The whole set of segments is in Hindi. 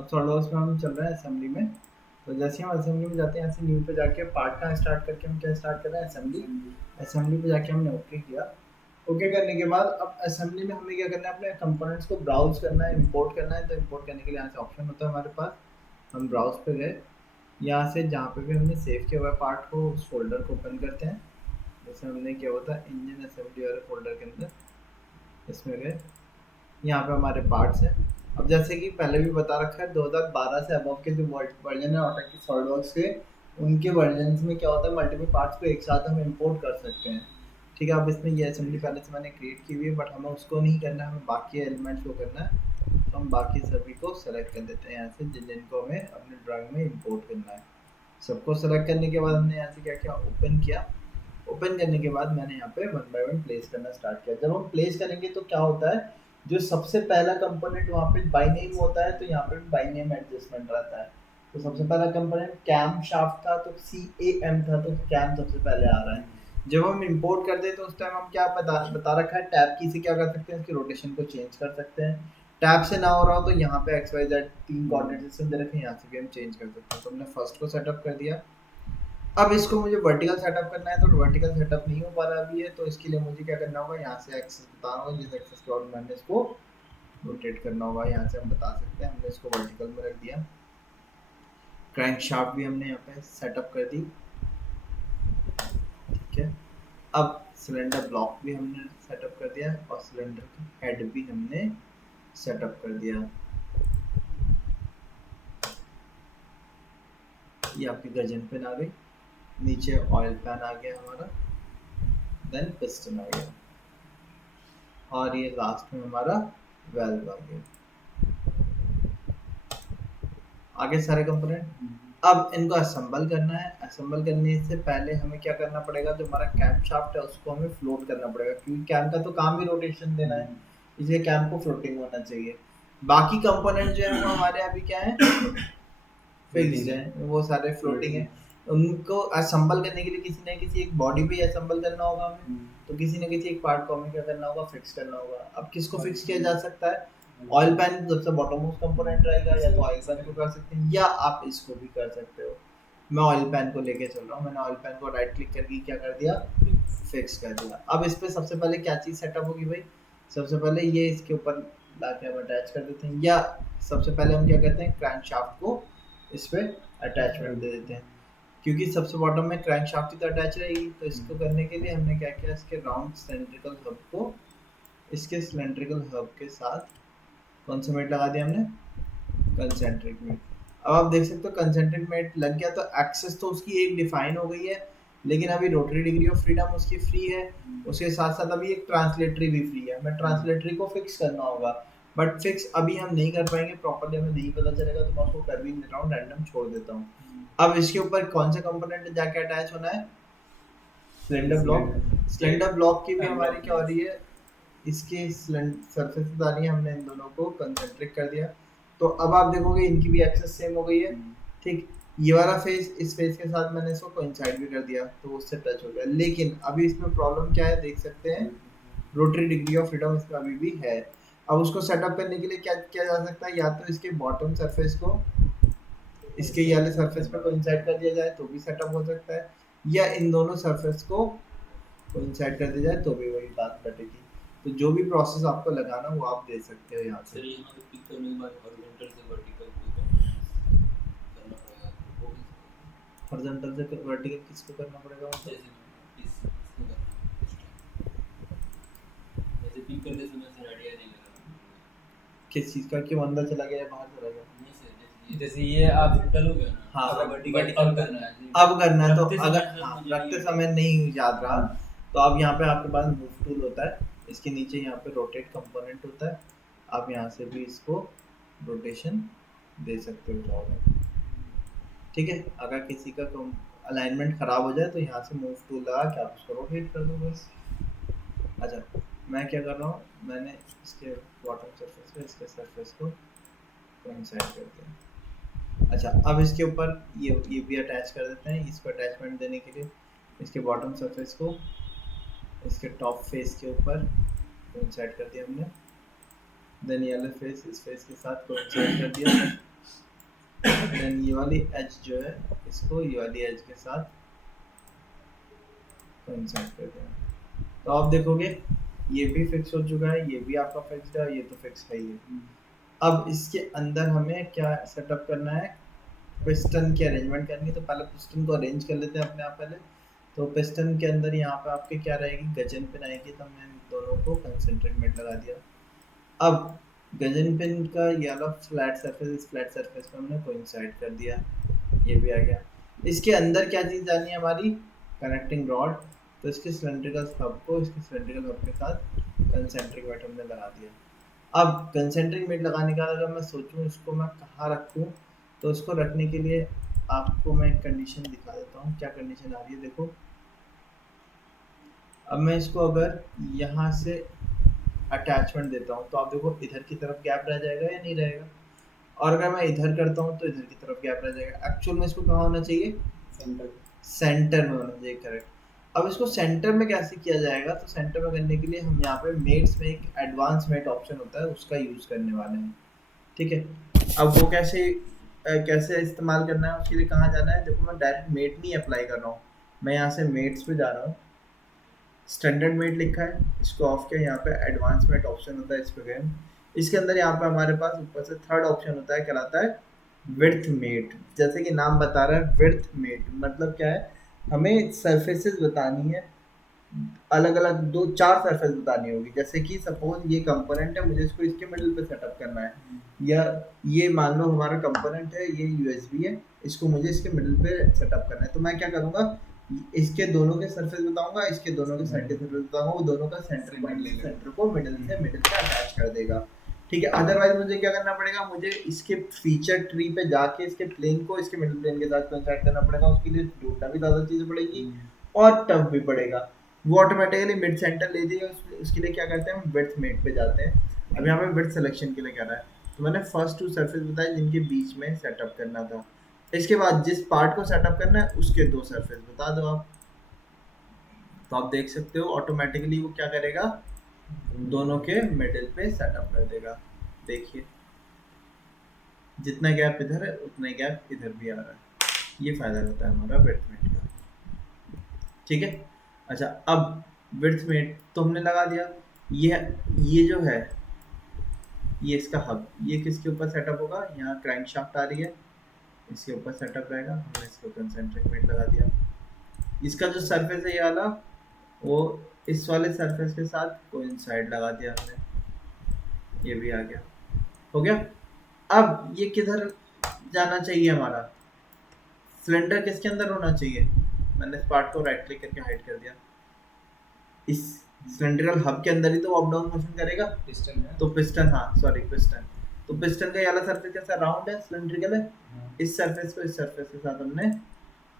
अब सॉलिडवर्क्स में हम चल रहे हैं असेंबली में। तो जैसे हम असेंबली में जाते हैं, यहाँ से न्यू पे जाके पार्ट का स्टार्ट करके हम क्या स्टार्ट कर रहे हैं, असेंबली। असेंबली पे जाके हमने ओके किया। ओके करने के बाद अब असेंबली में हमें क्या करना है, अपने कंपोनेंट्स को ब्राउज करना है, इंपोर्ट करना है। तो इंपोर्ट करने के लिए यहाँ से ऑप्शन होता है हमारे पास। हम ब्राउज पे गए, यहाँ से जहाँ पे भी हमने सेव किया हुआ पार्ट को, उस फोल्डर को ओपन करते हैं। जैसे हमने किया हुआ था इंजन असेंबली वाले फोल्डर के अंदर, इसमें गए, यहाँ पे हमारे पार्ट्स हैं। अब जैसे कि पहले भी बता रखा है, 2012 से अबव के जो वर्जन है ऑटोकैड सॉलिडवर्क्स के, उनके वर्जन में क्या होता है, मल्टीपल पार्ट्स को एक साथ हम इंपोर्ट कर सकते हैं। ठीक है, अब इसमें ये असेंबली पहले से मैंने क्रिएट की हुई है, बट हमें उसको नहीं करना है, हमें बाकी एलिमेंट्स को करना है। तो हम बाकी सभी को सेलेक्ट कर लेते हैं यहाँ से, जिनको हमें अपने ड्राइंग में इंपोर्ट करना है। सबको सेलेक्ट करने के बाद हमने यहाँ से क्या किया, ओपन किया। ओपन करने के बाद मैंने यहाँ पे वन बाय वन प्लेस करना स्टार्ट किया। जब हम प्लेस करेंगे तो क्या होता है, जो सबसे पहला कंपोनेंट वहाँ पे बाय नेम होता है, तो यहाँ पे बाय नेम एडजस्टमेंट रहता है। तो सबसे पहला कंपोनेंट कैम शाफ्ट था, तो CAM था, तो कैम सबसे पहले आ रहा है। जब हम इंपोर्ट करते हैं तो उस टाइम हम क्या बता रखा है, टैब की से क्या कर सकते हैं, इसकी रोटेशन को चेंज कर सकते हैं। टैब से ना हो रहा हो तो यहाँ पे XYZ 3 कोऑर्डिनेट सिस्टम दे रखे हैं, यहाँ से भी हम चेंज कर सकते हैं। तो हमने फर्स्ट को सेटअप कर दिया। अब इसको मुझे वर्टिकल सेटअप करना है, तो वर्टिकल सेटअप नहीं हो पा रहा अभी है, तो इसके लिए मुझे क्या करना होगा, यहाँ से एक्सेस बताना होगा, जिस एक्सेस के बाद मैंने इसको रोटेट करना होगा। यहाँ से हम बता सकते हैं, हमने इसको वर्टिकल में रख दिया। क्रैंक शाफ्ट भी हमने यहाँ पे सेटअप कर दी। ठीक है, अब सिलेंडर ब्लॉक भी हमने सेटअप कर दिया, और सिलेंडर की हेड भी हमने सेटअप कर दिया। ये आपकी गर्जन पिन आ गई, नीचे ऑयल पैन आ गया हमारा, देन पिस्टन आ गया, और ये लास्ट में हमारा वेल्व आ गया। आगे सारे कंपोनेंट। अब इनको असेंबल करना है। असेंबल करने से पहले हमें क्या करना पड़ेगा, जो हमारा कैम शाफ्ट है उसको हमें फ्लोट करना पड़ेगा, क्योंकि कैम का तो काम ही रोटेशन देना है, इसलिए कैम को फ्लोटिंग होना चाहिए। बाकी कंपोनेंट जो है वो हमारे अभी क्या है, फिक्स्ड है, वो सारे फ्लोटिंग है। उनको असेंबल करने के लिए किसी न किसी एक बॉडी पे असेंबल करना होगा हमें, तो किसी न किसी एक पार्ट को हमें क्या करना होगा, फिक्स करना होगा। अब किसको फिक्स किया जा सकता है, ऑयल पैन सबसे बॉटम मोस्ट कंपोनेंट रहेगा, या तो ऑयल पैन को कर सकते हैं, या आप इसको भी कर सकते हो। मैं ऑयल पैन को लेके चल रहा हूँ, मैंने ऑयल पैन को राइट क्लिक करके क्या कर दिया, फिक्स कर दिया। अब इस पे सबसे पहले क्या चीज़ सेटअप होगी भाई, सबसे पहले ये इसके ऊपर लाके हम अटैच कर देते हैं, या सबसे पहले हम क्या करते हैं, क्रैंक शाफ्ट को इस पे अटैचमेंट दे देते हैं, क्योंकि सबसे बॉटम में क्रैंक शाफ्ट ही तो अटैच रहेगी। तो इसको करने के लिए हमने क्या किया, इसके राउंड सिलेंड्रिकल हब को इसके सिलेंड्रिकल हब के साथ कौन सा मेट लगा दिया हमने, कंसेंट्रिक मेट। अब आप देख सकते हो कंसेंट्रिक मेट लग गया, तो एक्सेस तो उसकी एक डिफाइन हो गई है, लेकिन अभी रोटरी डिग्री ऑफ फ्रीडम उसकी फ्री है। उसके साथ साथ अभी एक ट्रांसलेटरी भी फ्री है, हमें ट्रांसलेटरी को फिक्स करना होगा, बट फिक्स अभी हम नहीं कर पाएंगे प्रॉपर्ली, हमें नहीं पता चलेगा, तो मैं उसको कर भी नहीं रहा हूँ, रैंडम छोड़ देता हूँ। अब इसके ऊपर कौन सा कंपोनेंट जाके अटैच होना है, सिलेंडर ब्लॉक। सिलेंडर ब्लॉक की भी हमारी क्या हो रही है, इसके सरफेसेस आ रही है, हमने इन दोनों को कंसेंट्रिक कर दिया। तो अब आप देखोगे इनकी भी एक्सेस सेम हो गई है। ठीक, ये वाला फेस इस फेस के साथ मैंने इसको कोइंसाइड भी कर दिया, तो उससे टच हो गया। लेकिन अभी इसमें प्रॉब्लम क्या है, देख सकते हैं रोटरी डिग्री ऑफ फ्रीडम इसमें अभी भी है। अब उसको सेटअप करने के लिए क्या किया जा सकता है, या तो इसके बॉटम सरफेस को इसके ये वाले सरफेस पे कोइंसाइड कर दिया जाए तो भी सेटअप हो सकता है, या इन दोनों सरफेस को कोइंसाइड कर दिया जाए तो भी वही बात कटेगी। तो जो भी प्रोसेस आपको लगाना वो आप दे सकते हो यहाँ से। सर यहाँ पे पिक करने के बाद हॉरिजॉन्टल से वर्टिकल कोई कंपोनेंट्स करना पड़ेगा, तो वो भी हॉरिजॉन्टल से वर्टिकल किसको करना पड़ेगा, मतलब जैसे इसको करना है इस टाइम, जैसे पिक करते समय सर आइडिया नहीं लगा किस चीज़ का, क्यों अंदर चला गया या बाहर चला गया। नहीं सर, जैसे ये आप हॉरिजॉन्टल हो गया ना, हाँ, अगर वर्टिकल करना है अब करना है तो रखते अगर समय सर हाँ मुझे रखते नहीं समय नहीं याद रहा, तो अब यहाँ पे आपके पास मूव टूल होता है, इसके नीचे यहाँ पे रोटेट कंपोनेंट होता है, आप यहाँ से भी इसको रोटेशन दे सकते हो चाहो। ठीक है, अगर किसी का अलाइनमेंट खराब हो जाए तो यहाँ से मूव टूल लगा के आप उसको रोटेट कर दो बस। अच्छा, मैं क्या कर रहा हूँ, मैंने इसके बॉटम सरफेस पे इसके सरफेस को कोइंसाइड कर दिया। अच्छा, अब इसके ऊपर ये भी अटैच कर देते हैं। इसको अटैचमेंट देने के लिए इसके बॉटम सरफेस को इसके टॉप फेस के ऊपर कोइंसाइड कर दिया हमने, देन ये वाला फेस इस फेस के साथ कोइंसाइड कर दिया, देन ये वाली एज जो है इसको ये वाली एज के साथ कोइंसाइड कर देना। तो आप देखोगे ये भी फिक्स हो चुका है, ये भी आपका फिक्स्ड है, ये तो फिक्स है ही है। अब इसके अंदर हमें क्या सेटअप करना है, पिस्टन की अरेंजमेंट करनी है। तो पहले पिस्टन को अरेंज कर लेते हैं अपने आप पहले। तो पिस्टन के अंदर यहाँ पे आपके क्या रहेगी, गजन पिन आएगी। तो हमने इन दोनों को कंसेंट्रिक मेट लगा दिया। अब गजन पिन का ये वाला फ्लैट सरफेस, इस फ्लैट सरफेस पे हमने कोइंसाइड कर दिया, ये भी आ गया। इसके अंदर क्या चीज़ जानी है हमारी, कनेक्टिंग रॉड। तो इसके सिलेंड्रिकल हब को इसके सिलेंड्रिकल हब के साथ कंसेंट्रिक मेट हमने लगा दिया। अब कंसेंट्रिक मेट लगाने के बाद अगर मैं सोचूं इसको मैं कहाँ रखूं, तो इसको रखने के लिए आपको मैं एक कंडीशन दिखा देता हूँ। क्या कंडीशन आ रही है देखो। अब मैं इसको अगर यहाँ से अटैचमेंट देता हूँ तो आप देखो इधर की तरफ गैप रह जाएगा या नहीं रहेगा, और अगर मैं इधर करता हूँ तो इधर की तरफ गैप रह जाएगा। एक्चुअल में इसको कहाँ होना चाहिए, सेंटर में होना चाहिए, करेक्ट। अब इसको सेंटर में कैसे किया जाएगा, तो सेंटर में करने के लिए हम यहाँ पे मेट्स में एक एडवांस मेट ऑप्शन होता है उसका यूज करने वाले हैं, ठीक है। अब वो कैसे इस्तेमाल करना है, उसके लिए कहाँ जाना है, देखो मैं डायरेक्ट मेट नहीं अप्लाई कर रहा हूँ, मैं यहाँ से मेट्स पे जा रहा हूँ। स्टैंडर्ड मेट लिखा है, इसको ऑफ किया, यहाँ पे एडवांस मेट ऑप्शन होता है, इस पे गए। इसके अंदर यहाँ पे हमारे पास ऊपर से थर्ड ऑप्शन होता है, कहलाता है विड्थ मेट। जैसे कि नाम बता रहा है विड्थ मेट, मतलब क्या है, हमें सरफेसेस बतानी है, अलग अलग दो चार सरफेस बतानी होगी। जैसे कि सपोज ये कंपोनेंट है, मुझे इसको इसके मिडिल पे सेटअप करना है, या ये मान लो हमारा कंपोनेंट है, ये यूएसबी है, इसको मुझे इसके मिडिल पे सेटअप करना है। तो मैं क्या करूँगा, इसके दोनों के सरफेस बताऊंगा, इसके दोनों के साइड के सरफेस बताऊंगा, वो दोनों का सेंटर पॉइंट ले सेंटर को मिडिल से अटैच कर देगा, ठीक है। अदरवाइज मुझे क्या करना पड़ेगा, मुझे इसके फीचर ट्री पे जाके इसके प्लेन को इसके मिडिल प्लेन के साथ कोइंसाइड करना पड़ेगा, उसके लिए ढूंढना भी ज़्यादा चीज़ें पड़ेगी और टफ भी पड़ेगा। वो ऑटोमेटिकली मिड सेंटर ले दिया, उसके लिए क्या करते हैं हम विड्थ मेट पे जाते हैं। अब यहाँ पे विड्थ सिलेक्शन के लिए क्या रहा है, तो मैंने फर्स्ट टू सरफेस बताया जिनके बीच में सेटअप करना था। इसके बाद जिस पार्ट को सेटअप करना है उसके दो सरफेस बता दो आप। तो आप देख सकते हो ऑटोमेटिकली वो क्या करेगा, दोनों के मिडिल पे सेटअप कर देगा। देखिए जितना गैप इधर है उतना गैप इधर भी आ रहा है, ये फायदा होता है हमारा विड्थ मेट का, ठीक है। अच्छा अब विड्थ मेट तो हमने लगा दिया। ये जो है ये इसका हब, ये किसके ऊपर सेटअप होगा, यहाँ क्रैंक शाफ्ट आ रही है, इसके ऊपर सेटअप रहेगा, हमने इसको कंसेंट्रिक मेट लगा दिया। इसका जो सरफेस है ये वाला, वो इस वाले सरफेस के साथ कोइंसाइड लगा दिया हमने, ये भी आ गया, हो गया। अब ये किधर जाना चाहिए हमारा, सिलेंडर किसके अंदर होना चाहिए, मैंने इस पार्ट को राइट क्लिक करके हाइड कर दिया। इस सिलेंड्रिकल हब के अंदर ही तो अप डाउन मोशन करेगा पिस्टन है, तो पिस्टन, हाँ सॉरी पिस्टन, तो पिस्टन का ये वाला सरफेस कैसा राउंड है, सिलेंड्रिकल है, इस सरफेस को इस सरफेस के साथ हमने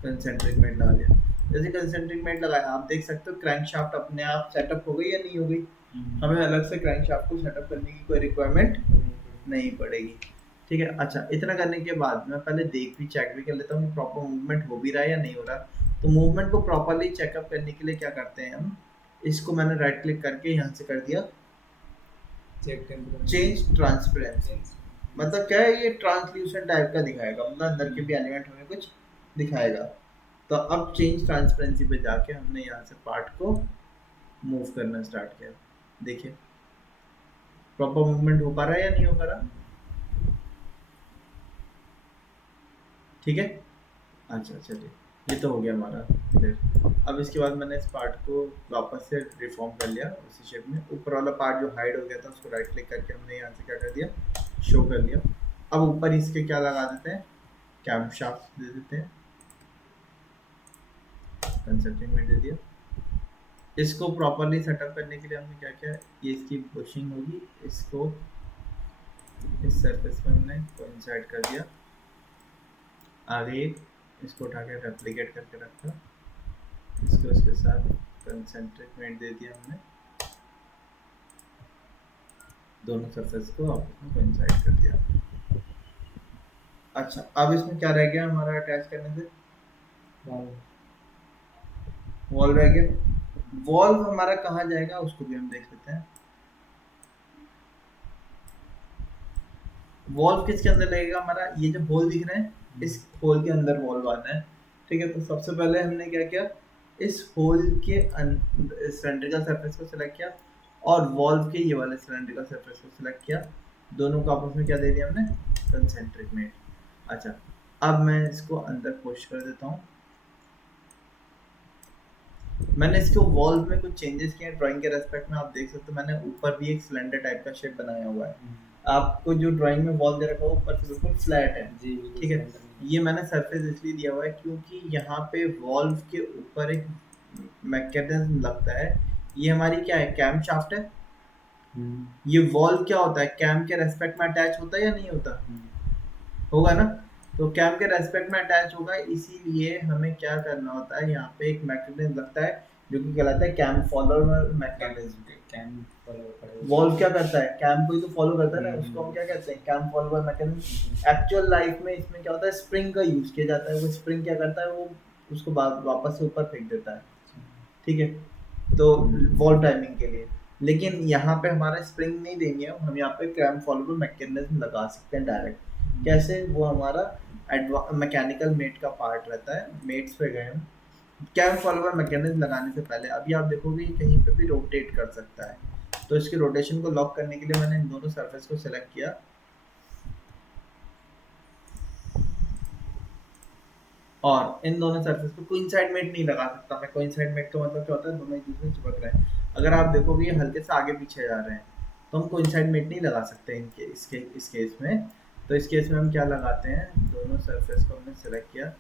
कंसेंट्रिक मेट लगा दिया। जैसे कंसेंट्रिक मेट लगाया आप देख सकते हो क्रैंक शाफ्ट अपने आप सेटअप हो गई या नहीं हो गई, हमें अलग से क्रैंक शाफ्ट को सेटअप करने की कोई रिक्वायरमेंट नहीं पड़ेगी, ठीक है। अच्छा इतना करने के बाद मैं पहले देख भी चेक भी कर लेता हूँ कि प्रॉपर मूवमेंट हो भी रहा है या नहीं हो रहा। तो मूवमेंट को प्रॉपरली चेकअप करने के लिए क्या करते हैं हम, इसको मैंने राइट क्लिक करके यहाँ से कर दिया चेंज ट्रांसपेरेंसी, मतलब क्या है, ये ट्रांसल्यूसेंट टाइप का दिखाएगा, मतलब अंदर के भी एलिमेंट हमें कुछ दिखाएगा। तो अब चेंज ट्रांसपेरेंसी पे जाके हमने यहाँ से पार्ट को मूव करना स्टार्ट किया। देखिए प्रॉपर मूवमेंट हो पा रहा है या नहीं हो पा रहा, ठीक है। अच्छा चलिए ये तो हो गया हमारा क्लियर। अब इसके बाद मैंने इस पार्ट को वापस से रिफॉर्म कर लिया उसी शेप में। ऊपर वाला पार्ट जो हाइड हो गया था उसको राइट क्लिक करके हमने यहाँ से क्या कर दिया, शो कर लिया। अब ऊपर इसके क्या लगा देते हैं, कैम शाफ्ट दे देते हैं, कंसेंट्रिक में दे दिया। इसको प्रॉपरली सेटअप करने के लिए हमने क्या किया, ये इसकी बुशिंग होगी, इसको इस सरफेस पे हमने कोइंसाइड कर दिया, आगे इसको उठा के रेप्लिकेट करके रखा, इसको इसके साथ कंसेंट्रिक मेट दे दिया हमने, दोनों सरफेस को आपस में कोइंसाइड कर दिया। अच्छा अब इसमें क्या रह गया हमारा अटैच करने से, वॉल रह गया। वॉल्व हमारा कहाँ जाएगा उसको भी हम देख लेते हैं। वॉल्व किसके अंदर लगेगा हमारा, ये जो होल दिख रहे हैं इस होल के अंदर वॉल्व आना है। ठीक है, तो सबसे पहले हमने क्या किया, इस होल के सिलेंड्रिकल सरफेस को सिलेक्ट किया और वॉल्व के ये वाले सिलेंड्रिकल सरफेस को सिलेक्ट किया, दोनों को आपस में क्या दे दिया हमने, कंसेंट्रिक मेट। अच्छा, अब मैं इसको अंदर पुश कर देता हूँ। मैंने इसको वॉल्व में कुछ चेंजेस किए ड्राइंग के रेस्पेक्ट में, आप देख सकते हो मैंने ऊपर भी एक सिलेंडर टाइप का शेप बनाया हुआ है। आपको जो ड्राइंग में वॉल दे रखा है ऊपर से बिल्कुल फ्लैट है। जी ठीक है, ये मैंने सरफेस इसलिए दिया हुआ है क्योंकि यहाँ पे वॉल्व के ऊपर एक मैकेनिज्म लगता है। ये हमारी क्या है, कैम शाफ्ट है। ये वॉल्व क्या होता है, कैम के रेस्पेक्ट में अटैच होता है या नहीं होता, होगा ना। तो कैम के रेस्पेक्ट में अटैच होगा, इसीलिए हमें क्या करना होता है, यहाँ पे एक मैकेनिज्म लगता है जो कि कहलाता है cam follower mechanism. Cam follow valve क्या करता है, कैम को ही तो फॉलो करता है ना, उसको हम क्या कहते हैं, cam follower mechanism. Actual life में इसमें क्या होता है, स्प्रिंग का यूज किया जाता है। वो स्प्रिंग क्या करता है, वो उसको वापस से ऊपर फेंक देता है। ठीक है, तो वॉल्व टाइमिंग के लिए। लेकिन यहाँ पे हमारा स्प्रिंग नहीं देंगे हम यहाँ पे कैम फॉलोअर मैकेनिज्म लगा सकते हैं डायरेक्ट। कैसे, वो हमारा मैकेनिकल मेट का पार्ट रहता है। मेट्स पे गए हम, कैम फॉलोअर मैकेनिज्म लगाने से पहले अभी आप देखोगे कहीं पे भी रोटेट कर सकता है। तो इसके रोटेशन को लॉक करने के लिए मैंने इन दोनों सरफेस को सिलेक्ट किया और इन दोनों सरफेस पे कोइंसाइड मेट नहीं लगा सकता मैं। कोइंसाइड मेट का मतलब क्या होता है, दोनों एक दूसरे से चिपक रहे हैं। अगर आप देखोगे ये हल्के से आगे पीछे जा रहे हैं तो हम कोइंसाइड मेट नहीं लगा सकते इनके इस केस में। तो इस केस में हम क्या लगाते हैं, दोनों सरफेस को हमने सेलेक्ट किया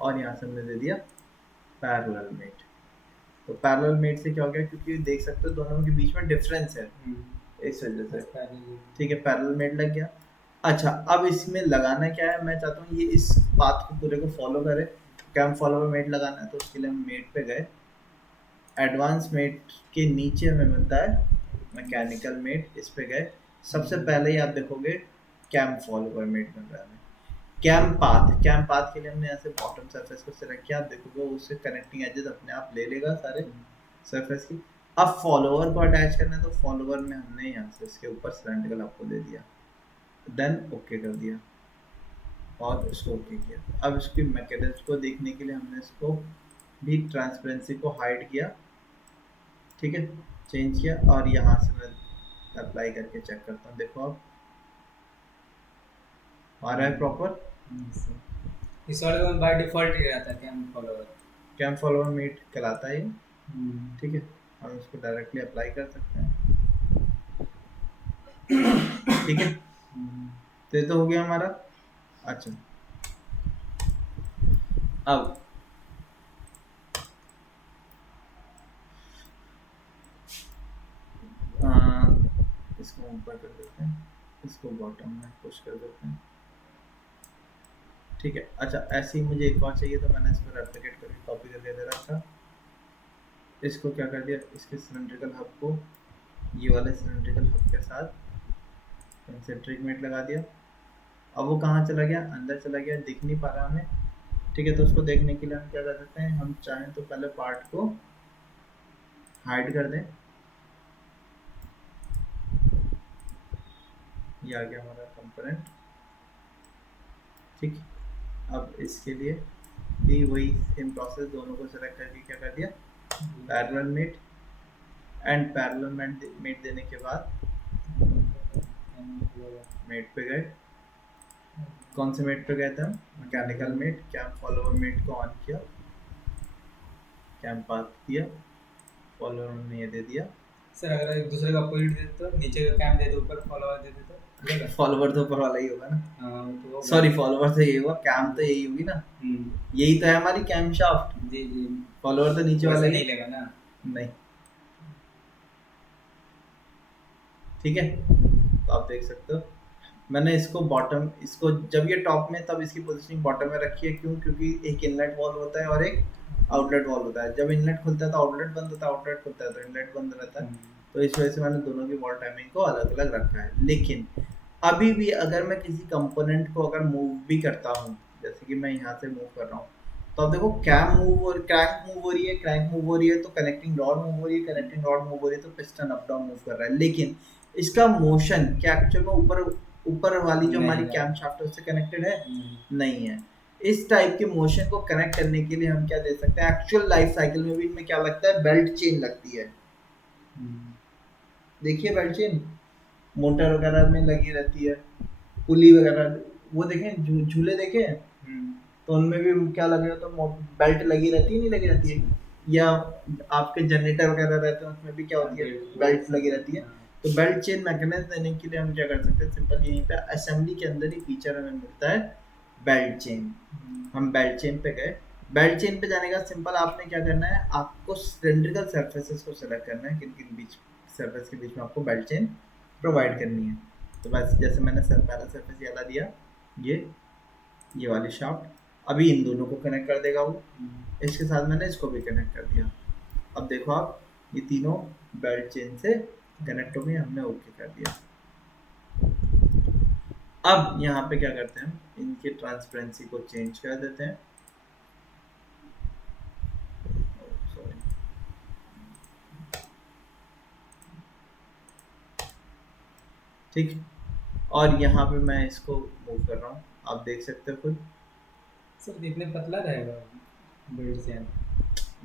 और यहाँ से हमने दे दिया पैरेलल मेट। तो पैरेलल मेट से क्या हो गया, क्योंकि देख सकते हो दोनों के बीच में डिफरेंस है इस वजह से। ठीक है, पैरेलल मेट लग गया। अच्छा, अब इसमें लगाना क्या है, मैं चाहता हूँ ये इस पाथ को पूरे को फॉलो करे। कैम फॉलोवर मेट लगाना है तो उसके लिए हम मेट पे गए, एडवांस मेट के नीचे हमें मिलता है मैकेनिकल मेट, इस पे गए। सबसे पहले ही आप देखोगे कैम फॉलोवर मेट मिल रहा है। कैम पाथ के लिए हमने ऐसे बॉटम सरफेस को सिलेक्ट किया, आप देखोगे उससे कनेक्टिंग एजेस अपने आप ले लेगा सारे सरफेस की। अब फॉलोवर को अटैच करना है तो फॉलोवर में हमने यहाँ से इसके ऊपर सिलेंड्रिकल आपको दे दिया, देन ओके कर दिया और इसको ओके किया। अब इसकी मैकेनिज्म को देखने के लिए हमने इसको भी ट्रांसपेरेंसी को हाइड किया। ठीक है, चेंज किया और यहाँ से मैं अप्लाई करके चेक करता हूँ। देखो अब आ रहा है प्रॉपर। इस वाले में बाय डिफॉल्ट ही रहता है कैम फॉलोवर मेट कहलाता है ये। ठीक है, हम इसको डायरेक्टली अप्लाई कर सकते हैं। ठीक है, तो ये तो हो गया हमारा। अच्छा, अब इसको ऊपर कर देते हैं, इसको बॉटम में पुश कर देते हैं। ठीक है, अच्छा ऐसे ही मुझे एक और चाहिए तो मैंने इसको रेप्लिकेट करके कॉपी करके दे रखा। इसको क्या कर दिया, इसके सिलेंड्रिकल हब को ये वाले सिलेंड्रिकल हब के साथ कंसेंट्रिक मेट लगा दिया। अब वो कहाँ चला गया, अंदर चला गया, दिख नहीं पा रहा हमें। ठीक है, तो उसको देखने के लिए हम क्या कर सकते हैं, हम चाहें तो पहले पार्ट को हाइड कर दें। ये आ गया हमारा कंपोनेंट। ठीक, अब इसके लिए भी वही सेम प्रोसेस, दोनों को सेलेक्ट करके क्या कर दिया, parallel mate. And parallel mate देने के बाद मेट पे गए। कौन से मेट पे गए थे हम, mechanical mate. Cam follower mate को ऑन किया, कैम पाथ दिया, फॉलोवर में ये दे दिया। सर अगर एक दूसरे का अपोजिट दे तो नीचे का कैम दे दो, ऊपर फॉलोवर दे दे तो फॉलोवर तो ऊपर वाला ही होगा ना। तो सॉरी, फॉलोवर तो यही हुआ, कैम तो यही होगी ना। यही तो है हमारी कैम शाफ्ट। जी जी, फॉलोवर तो नीचे वाला नहीं लेगा ना। नहीं, ठीक है, तो आप देख सकते हो मैंने इसको बॉटम, इसको जब ये टॉप में तब इसकी पोजीशनिंग बॉटम में रखी है। क्यों, क्योंकि एक इनलेट वॉल होता है और एक आउटलेट वॉल होता है। जब इनलेट खुलता है तो आउटलेट बंद होता है, आउटलेट खुलता है तो इनलेट बंद रहता है। तो इस वजह से मैंने दोनों की वॉल टाइमिंग को अलग अलग रखा है। लेकिन अभी भी अगर मैं किसी कंपोनेंट को अगर मूव भी करता हूँ, जैसे कि मैं यहाँ से मूव कर रहा हूँ, तो आप देखो कैम मूव और क्रैंक मूव हो रही है, क्रैंक मूव हो रही है तो कनेक्टिंग रॉड मूव हो रही है, कनेक्टिंग रॉड मूव हो रही है तो पिस्टन अप डाउन मूव कर रहा है। लेकिन इसका मोशन क्या एक्चुअल में ऊपर वाली जो हमारी कैम शाफ्ट है उससे कनेक्टेड है, नहीं है। इस टाइप के मोशन को कनेक्ट करने के लिए हम क्या दे सकते हैं, एक्चुअल लाइफ साइकिल में भी इनमें क्या लगता है, बेल्ट चेन लगती है। देखिए बेल्ट चेन मोटर वगैरह में लगी रहती है, पुली वगैरह, वो देखें झूले देखे तो उनमें भी क्या लगे होता है, बेल्ट लगी रहती है, नहीं लगी रहती है, या आपके जनरेटर वगैरह रहते हैं उसमें भी क्या होती है, बेल्ट लगी रहती है। तो बेल्ट चेन मैकेनिज्म देने के लिए हम क्या कर सकते हैं, सिंपल यहीं पे असेंबली के अंदर ही फीचर हमें मिलता है बेल्ट चेन। हम बेल्ट चेन पे गए, बेल्ट चेन पे जाने का सिंपल आपने क्या करना है, आपको सिलेंड्रिकल सरफेसेस को सेलेक्ट करना है, किन किन बीच सरफेस के बीच में आपको बेल्ट चेन प्रोवाइड करनी है। तो बस जैसे मैंने पहला सरफेस ये वाला दिया, ये वाली शाफ्ट, अभी इन दोनों को कनेक्ट कर देगा वो, इसके साथ मैंने इसको भी कनेक्ट कर दिया। अब देखो आप, ये तीनों बेल्ट चेन से कनेक्ट हो गए, हमने ओके कर दिया। अब यहाँ पे क्या करते हैं, इनके ट्रांसपेरेंसी को चेंज कर देते हैं, ठीक। और यहाँ पे मैं इसको मूव कर रहा हूँ, आप देख सकते हो खुद। सर कितने पतला रहेगा बेल्ट चेन?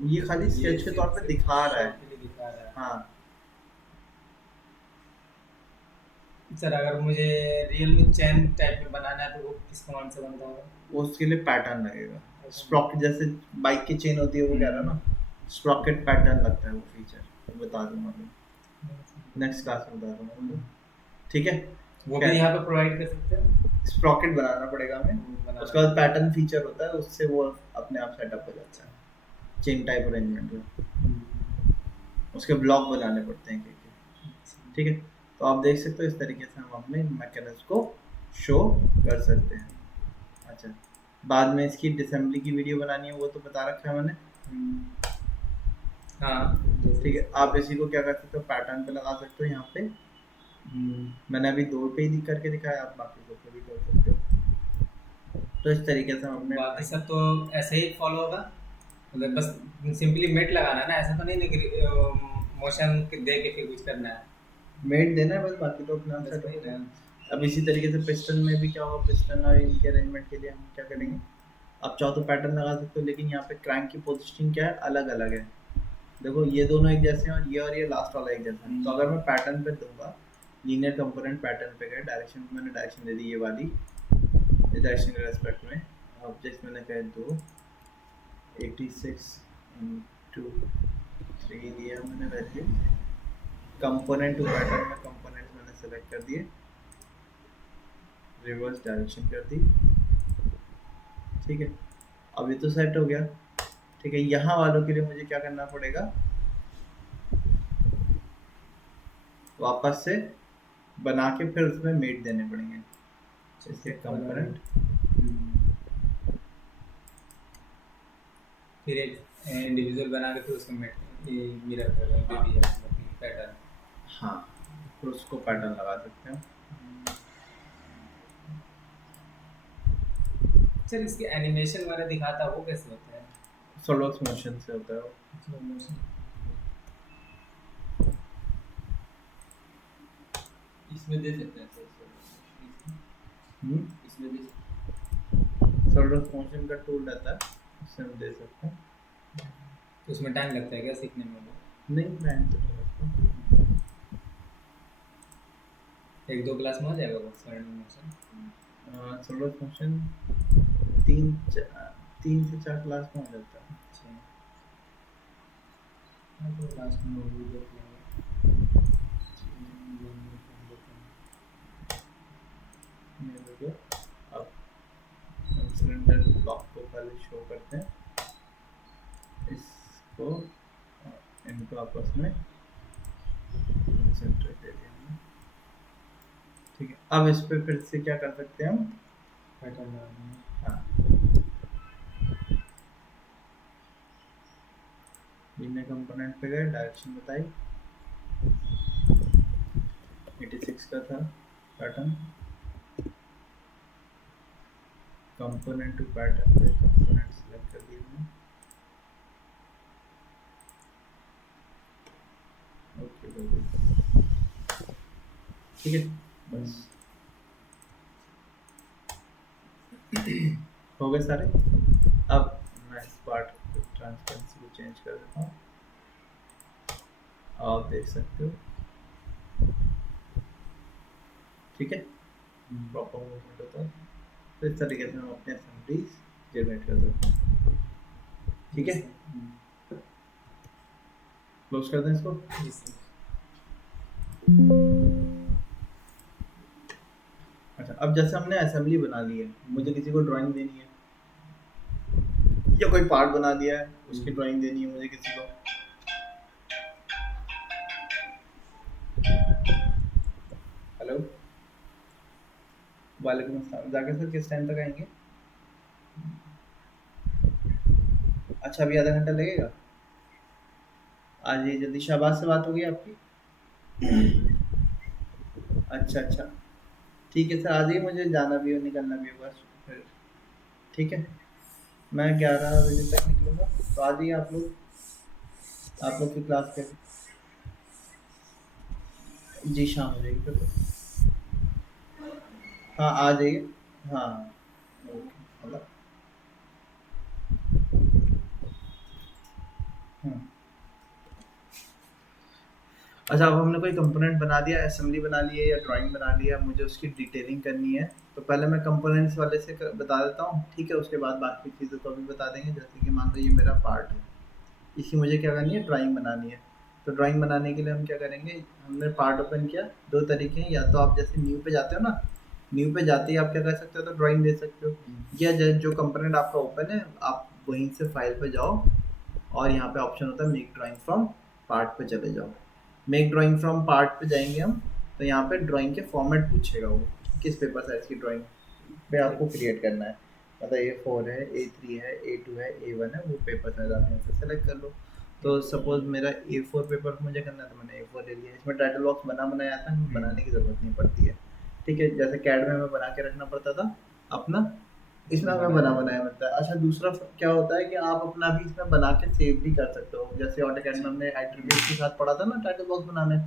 ये खाली स्केच के तौर पे दिखा रहा है। दिखा रहा है। हाँ सर अगर मुझे रियल में चैन टाइप में बनाना है तो वो किस कमांड से बनता होगा? वो उसके लिए पैटर्न लगेगा, स्प्रॉकेट जैसे बाइक की चेन होती है वो कह रहा ना, स्प्रॉकेट पैटर्न लगता है वो फीचर, तो बता दूंगा मैं नेक्स्ट क्लास में, बता दूंगा, ठीक है। वो भी यहाँ पे प्रोवाइड कर सकते हैं, स्प्रॉकेट बनाना पड़ेगा हमें, उसके बाद पैटर्न फीचर होता है, उससे वो अपने आप सेटअप हो जाता है चेन टाइप अरेंजमेंट में, उसके ब्लॉक बनाने पड़ते हैं, ठीक है। तो आप देख सकते हो इस तरीके से हम अपने मैकेनिज्म को शो कर सकते हैं। अच्छा, बाद में इसकी डिसेंबली की वीडियो बनानी है वो तो बता रखा है मैंने, हाँ ठीक है। आप इसी को क्या कर सकते हो, पैटर्न पे लगा सकते हो यहाँ पे, मैंने अभी 2 पे ही करके दिखाया, आप बाकी 2 पे भी कर सकते हो। तो इस तरीके से हम अपने बाकी सब तो ऐसे ही फॉलो होगा, मतलब बस सिंपली मेट लगाना है ना, ऐसा तो नहीं कि मोशन दे के फिर कुछ करना है, मेट देना है बस, बाकी तो अपना सेट हो जाएगा। अब इसी तरीके से पिस्टन में भी क्या होगा, पिस्टन और इनके अरेंजमेंट के लिए हम क्या करेंगे, आप चाहो तो पैटर्न लगा सकते हो, लेकिन यहाँ पे क्रैंक की पोजीशनिंग क्या है, अलग अलग है। देखो ये दोनों एक जैसे हैं और ये लास्ट वाला एक जैसा है। तो अगर मैं पैटर्न पे दूंगा, लीनियर कंपोनेंट पैटर्न पे गए, डायरेक्शन मैंने डायरेक्शन दे दी ये वाली, इस डायरेक्शन के रेस्पेक्ट में ऑब्जेक्ट मैंने कहे दो 86 इंटू 3 दिया मैंने वैल्यू, कंपोनेंट टू पैटर्न में कंपोनेंट्स मैंने सेलेक्ट कर दिए, रिवर्स डायरेक्शन कर दी, ठीक है। अब ये तो सेट हो गया, ठीक है। यहाँ वालों के लिए मुझे क्या करना पड़ेगा, वापस से बना के फिर उसमें मेट देने पड़ेंगे, इसके कंपोनेंट, फिर एक इंडिविजुअल बना के फिर उसको मेट ये मिरर कर जो भी है पैटर्न, हाँ फिर उसको पैटर्न लगा सकते हैं। सर इसके एनिमेशन वगैरह दिखाता है वो कैसे होता है? सॉलिडवर्क्स मोशन से होता है वो। इसमें दे सकते हैं सर, इसमें दे सॉलिडवर्क्स मोशन का टूल रहता है, उससे हम दे सकते हैं। तो उसमें टाइम लगता है क्या सीखने में? वो नहीं, टाइम तो नहीं लगता, 1-2 क्लास में हो जाएगा वो मोशन। सॉलिडवर्क्स मोशन 3 से 4 क्लास में हो जाता है। अच्छा, तो लास्ट में वो भी देख लेंगे। अब हम सिलेंडर ब्लॉक को पहले शो करते हैं, इसको इनको आपस में कंसंट्रेट दे दिया हमने, ठीक है। अब इस पे फिर से क्या कर सकते हैं हम, पैटर्न लगाना है। हाँ लीनियर कंपोनेंट पे गए, डायरेक्शन बताई, 86 का था पैटर्न, कंपोनेंट टू पैटर्न पे कंपोनेंट सेलेक्ट कर दिए हमने, ओके ठीक है बस। हो गए सारे। अब मैं इस पार्ट को ट्रांसपेरेंसी को चेंज कर देता हूँ, आप देख सकते हो, ठीक है, प्रॉपर मूवमेंट होता है। तो इस तरीके से हम अपने असेंबलीज जनरेट कर सकते हैं, ठीक है। क्लोज कर दें इसको। अच्छा, अब जैसे हमने असेंबली बना ली है, मुझे किसी को ड्राइंग देनी है या कोई पार्ट बना दिया है उसकी ड्राइंग देनी है मुझे किसी को। हेलो, वालेकुम अस्सलाम। जाकिर सर किस टाइम तक आएंगे? अच्छा, अभी आधा घंटा लगेगा। आ जाइए जल्दी। शाहबाज से बात होगी आपकी? अच्छा अच्छा, ठीक है सर, आ जाइए, मुझे जाना भी हो निकलना भी होगा फिर, ठीक है। मैं 11 बजे तक निकलूँगा, तो आ जाइए आप लोग, आप लोग की क्लास पे। जी शाम हो जाएगी फिर तो। हाँ आ जाइए। हाँ ओके, मतलब अच्छा, अब हमने कोई कंपोनेंट बना दिया, असेंबली बना ली है या ड्राइंग बना लिया, मुझे उसकी डिटेलिंग करनी है। तो पहले मैं कंपोनेंट्स वाले से बता देता हूँ, ठीक है, उसके बाद बाकी चीज़ों को भी बता देंगे। जैसे कि मान लो ये मेरा पार्ट है, इसी मुझे क्या करनी है, ड्राइंग बनानी है। तो ड्राइंग बनाने के लिए हम क्या करेंगे, हमने पार्ट ओपन किया, दो तरीके हैं, या तो आप जैसे न्यू पे जाते हो ना, न्यू पे जाते ही आप क्या कर सकते हो, तो ड्राइंग दे सकते हो, या जो कंपोनेंट आपका ओपन है आप वहीं से फाइल पे जाओ और यहाँ पे ऑप्शन होता है मेक ड्राइंग फ्रॉम पार्ट पे चले जाओ। मेक ड्राइंग फ्रॉम पार्ट पे जाएंगे हम, तो यहाँ पे ड्राइंग के फॉर्मेट पूछेगा वो, किस पेपर साइज की ड्राइंग पे आपको क्रिएट करना है। मतलब A4 है, A3 है, A2 है, A1 है, वो पेपर साइज आप यहाँ से सेलेक्ट कर लो। तो सपोज मेरा A4 पेपर मुझे करना है, तो मैंने A4 ले लिया। इसमें टाइटल बॉक्स बनाया आता है, बनाने की ज़रूरत नहीं पड़ती है, ठीक है। जैसे कैड में हमें बना के रखना पड़ता था अपना, इसमें हमें बनाया मिलता है। अच्छा, दूसरा क्या होता है कि आप अपना भी इसमें बना के सेव भी कर सकते हो। जैसे ऑटोकैड में हमने एट्रीब्यूट के साथ पढ़ा था ना टाइटल बॉक्स बनाने,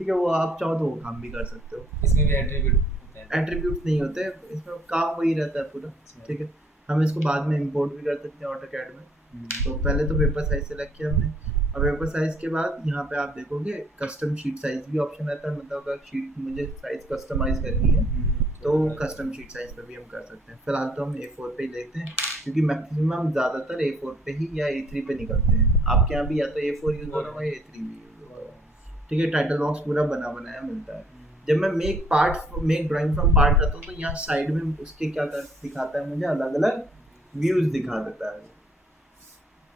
ठीक है, वो आप चाहो तो वो काम भी कर सकते हो। इसमें भी एट्रीब्यूट होते हैं? एट्रीब्यूट्स नहीं होते इसमें, काम वही रहता है पूरा, ठीक है। हम इसको बाद में इंपोर्ट भी कर सकते हैं ऑटोकैड में। तो पहले तो पेपर साइज सेलेक्ट किया हमने। अब पेपर साइज के बाद यहाँ पे आप देखोगे कस्टम शीट साइज भी ऑप्शन रहता है, मतलब अगर शीट मुझे साइज कस्टमाइज करनी है तो कस्टम शीट साइज पे भी हम कर सकते हैं। फिलहाल तो हम A4 पे ही लेते हैं, क्योंकि मैक्सिमम ज़्यादातर A4 पे ही या A3 पे निकलते हैं। आपके यहाँ भी या तो A4 यूज़ हो रहा होगा या A3 भी यूज़ हो रहा होगा, ठीक है। टाइटल बॉक्स पूरा बना बनाया मिलता है। जब मैं मेक ड्राइंग फ्रॉम पार्ट करता हूँ, तो यहाँ साइड में उसके क्या कर दिखाता है, मुझे अलग अलग व्यूज़ दिखा देता है।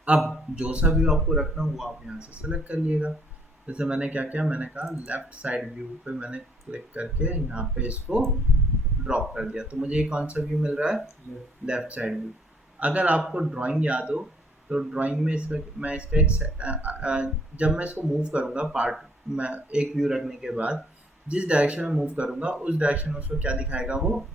अब जो सा व्यू आपको रखना हो वो आप यहाँ से सेलेक्ट कर लिएगा। जैसे मैंने क्या किया, मैंने कहा लेफ्ट साइड व्यू पे मैंने क्लिक करके यहाँ पे इसको ड्रॉप कर दिया, तो मुझे ये कौन सा व्यू मिल रहा है, लेफ्ट साइड व्यू। अगर आपको ड्राइंग याद हो तो ड्राइंग में मैं इसका जब मैं इसको मूव करूँगा पार्ट में, एक व्यू रखने के बाद जिस डायरेक्शन में मूव करूँगा उस डायरेक्शन में उसको क्या दिखाएगा, वो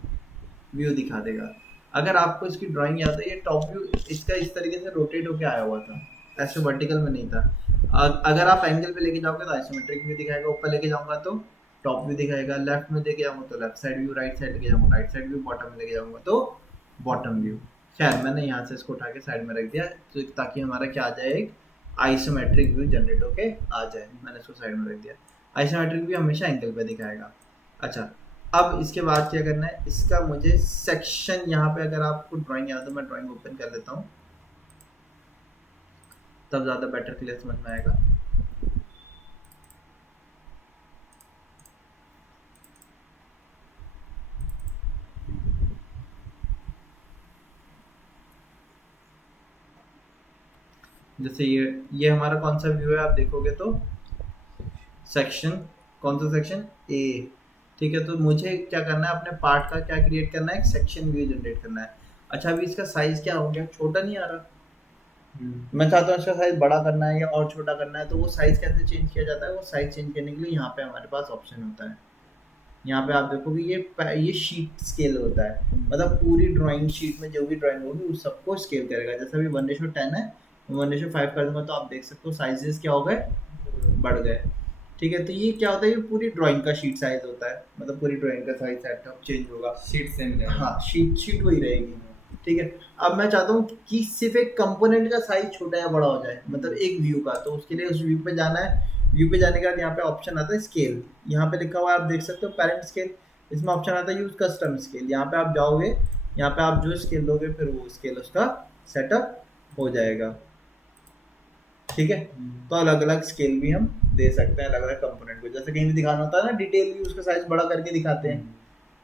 व्यू दिखा देगा। अगर आपको इसकी ड्राइंग याद है, ये टॉप व्यू इसका इस तरीके से रोटेट होके आया हुआ था, ऐसे वर्टिकल में नहीं था। अगर आप एंगल पे लेके जाओगे तो आइसोमेट्रिक व्यू दिखाएगा, ऊपर लेके जाऊंगा तो टॉप व्यू दिखाएगा, लेफ्ट में लेके जाऊंगा तो left side view, right side लेके जाऊंगा राइट साइड व्यू, बॉटम में लेके जाऊंगा तो बॉटम व्यू। खैर मैंने यहाँ से इसको उठा के साइड में रख दिया, तो ताकि हमारा क्या आ जाए, एक आइसोमेट्रिक व्यू जनरेट होके आ जाए। मैंने इसको साइड में रख दिया। आइसोमेट्रिक व्यू हमेशा एंगल पे दिखाएगा। अच्छा, अब इसके बाद क्या करना है, इसका मुझे सेक्शन, यहाँ पे अगर आपको ड्राइंग याद हो, मैं ड्राइंग ओपन कर लेता हूँ तब ज़्यादा बेटर क्लियर समझ में आएगा। जैसे ये हमारा कौन सा व्यू है, आप देखोगे तो सेक्शन, कौन सा सेक्शन, ए, ठीक है। तो मुझे क्या करना है, अपने पार्ट का क्या क्रिएट करना है, एक सेक्शन व्यू जनरेट करना है। अच्छा, अभी इसका साइज क्या हो गया, छोटा नहीं आ रहा, मैं चाहता हूँ इसका साइज बड़ा करना है या और छोटा करना है। तो वो साइज कैसे चेंज किया जाता है, वो साइज चेंज करने के लिए यहाँ पे हमारे पास ऑप्शन होता है। यहाँ पे आप देखोगे ये शीट स्केल होता है, मतलब पूरी ड्राइंग शीट में जो भी ड्राइंग होगी उस सबको स्केल करेगा। जैसे अभी 1:10 है, 1:5 कर दूंगा तो आप देख सकते हो साइजेस क्या हो गए, बढ़ गए, ठीक है। तो ये क्या होता है, ये पूरी ड्राइंग का शीट साइज होता है, मतलब पूरी ड्राइंग का साइज सेटअप चेंज होगा। शीट सेम रहेगा। हाँ, शीट वही रहेगी, ठीक है। अब मैं चाहता हूँ कि सिर्फ एक कंपोनेंट का साइज छोटा या बड़ा हो जाए, मतलब एक व्यू का, तो उसके लिए उस व्यू पे जाना है। व्यू पे जाने के बाद यहाँ पे ऑप्शन आता है स्केल, यहाँ पे लिखा हुआ है आप देख सकते हो पेरेंट स्केल, इसमें ऑप्शन आता है यूज कस्टम स्केल। यहाँ पे आप जाओगे, यहाँ पे आप जो स्केल दोगे फिर वो स्केल उसका सेटअप हो जाएगा। ठीक है, तो अलग अलग स्केल भी हम दे सकते हैं अलग अलग कंपोनेंट को, जैसे कहीं भी दिखाना होता है ना डिटेल भी, उसका साइज बड़ा करके दिखाते हैं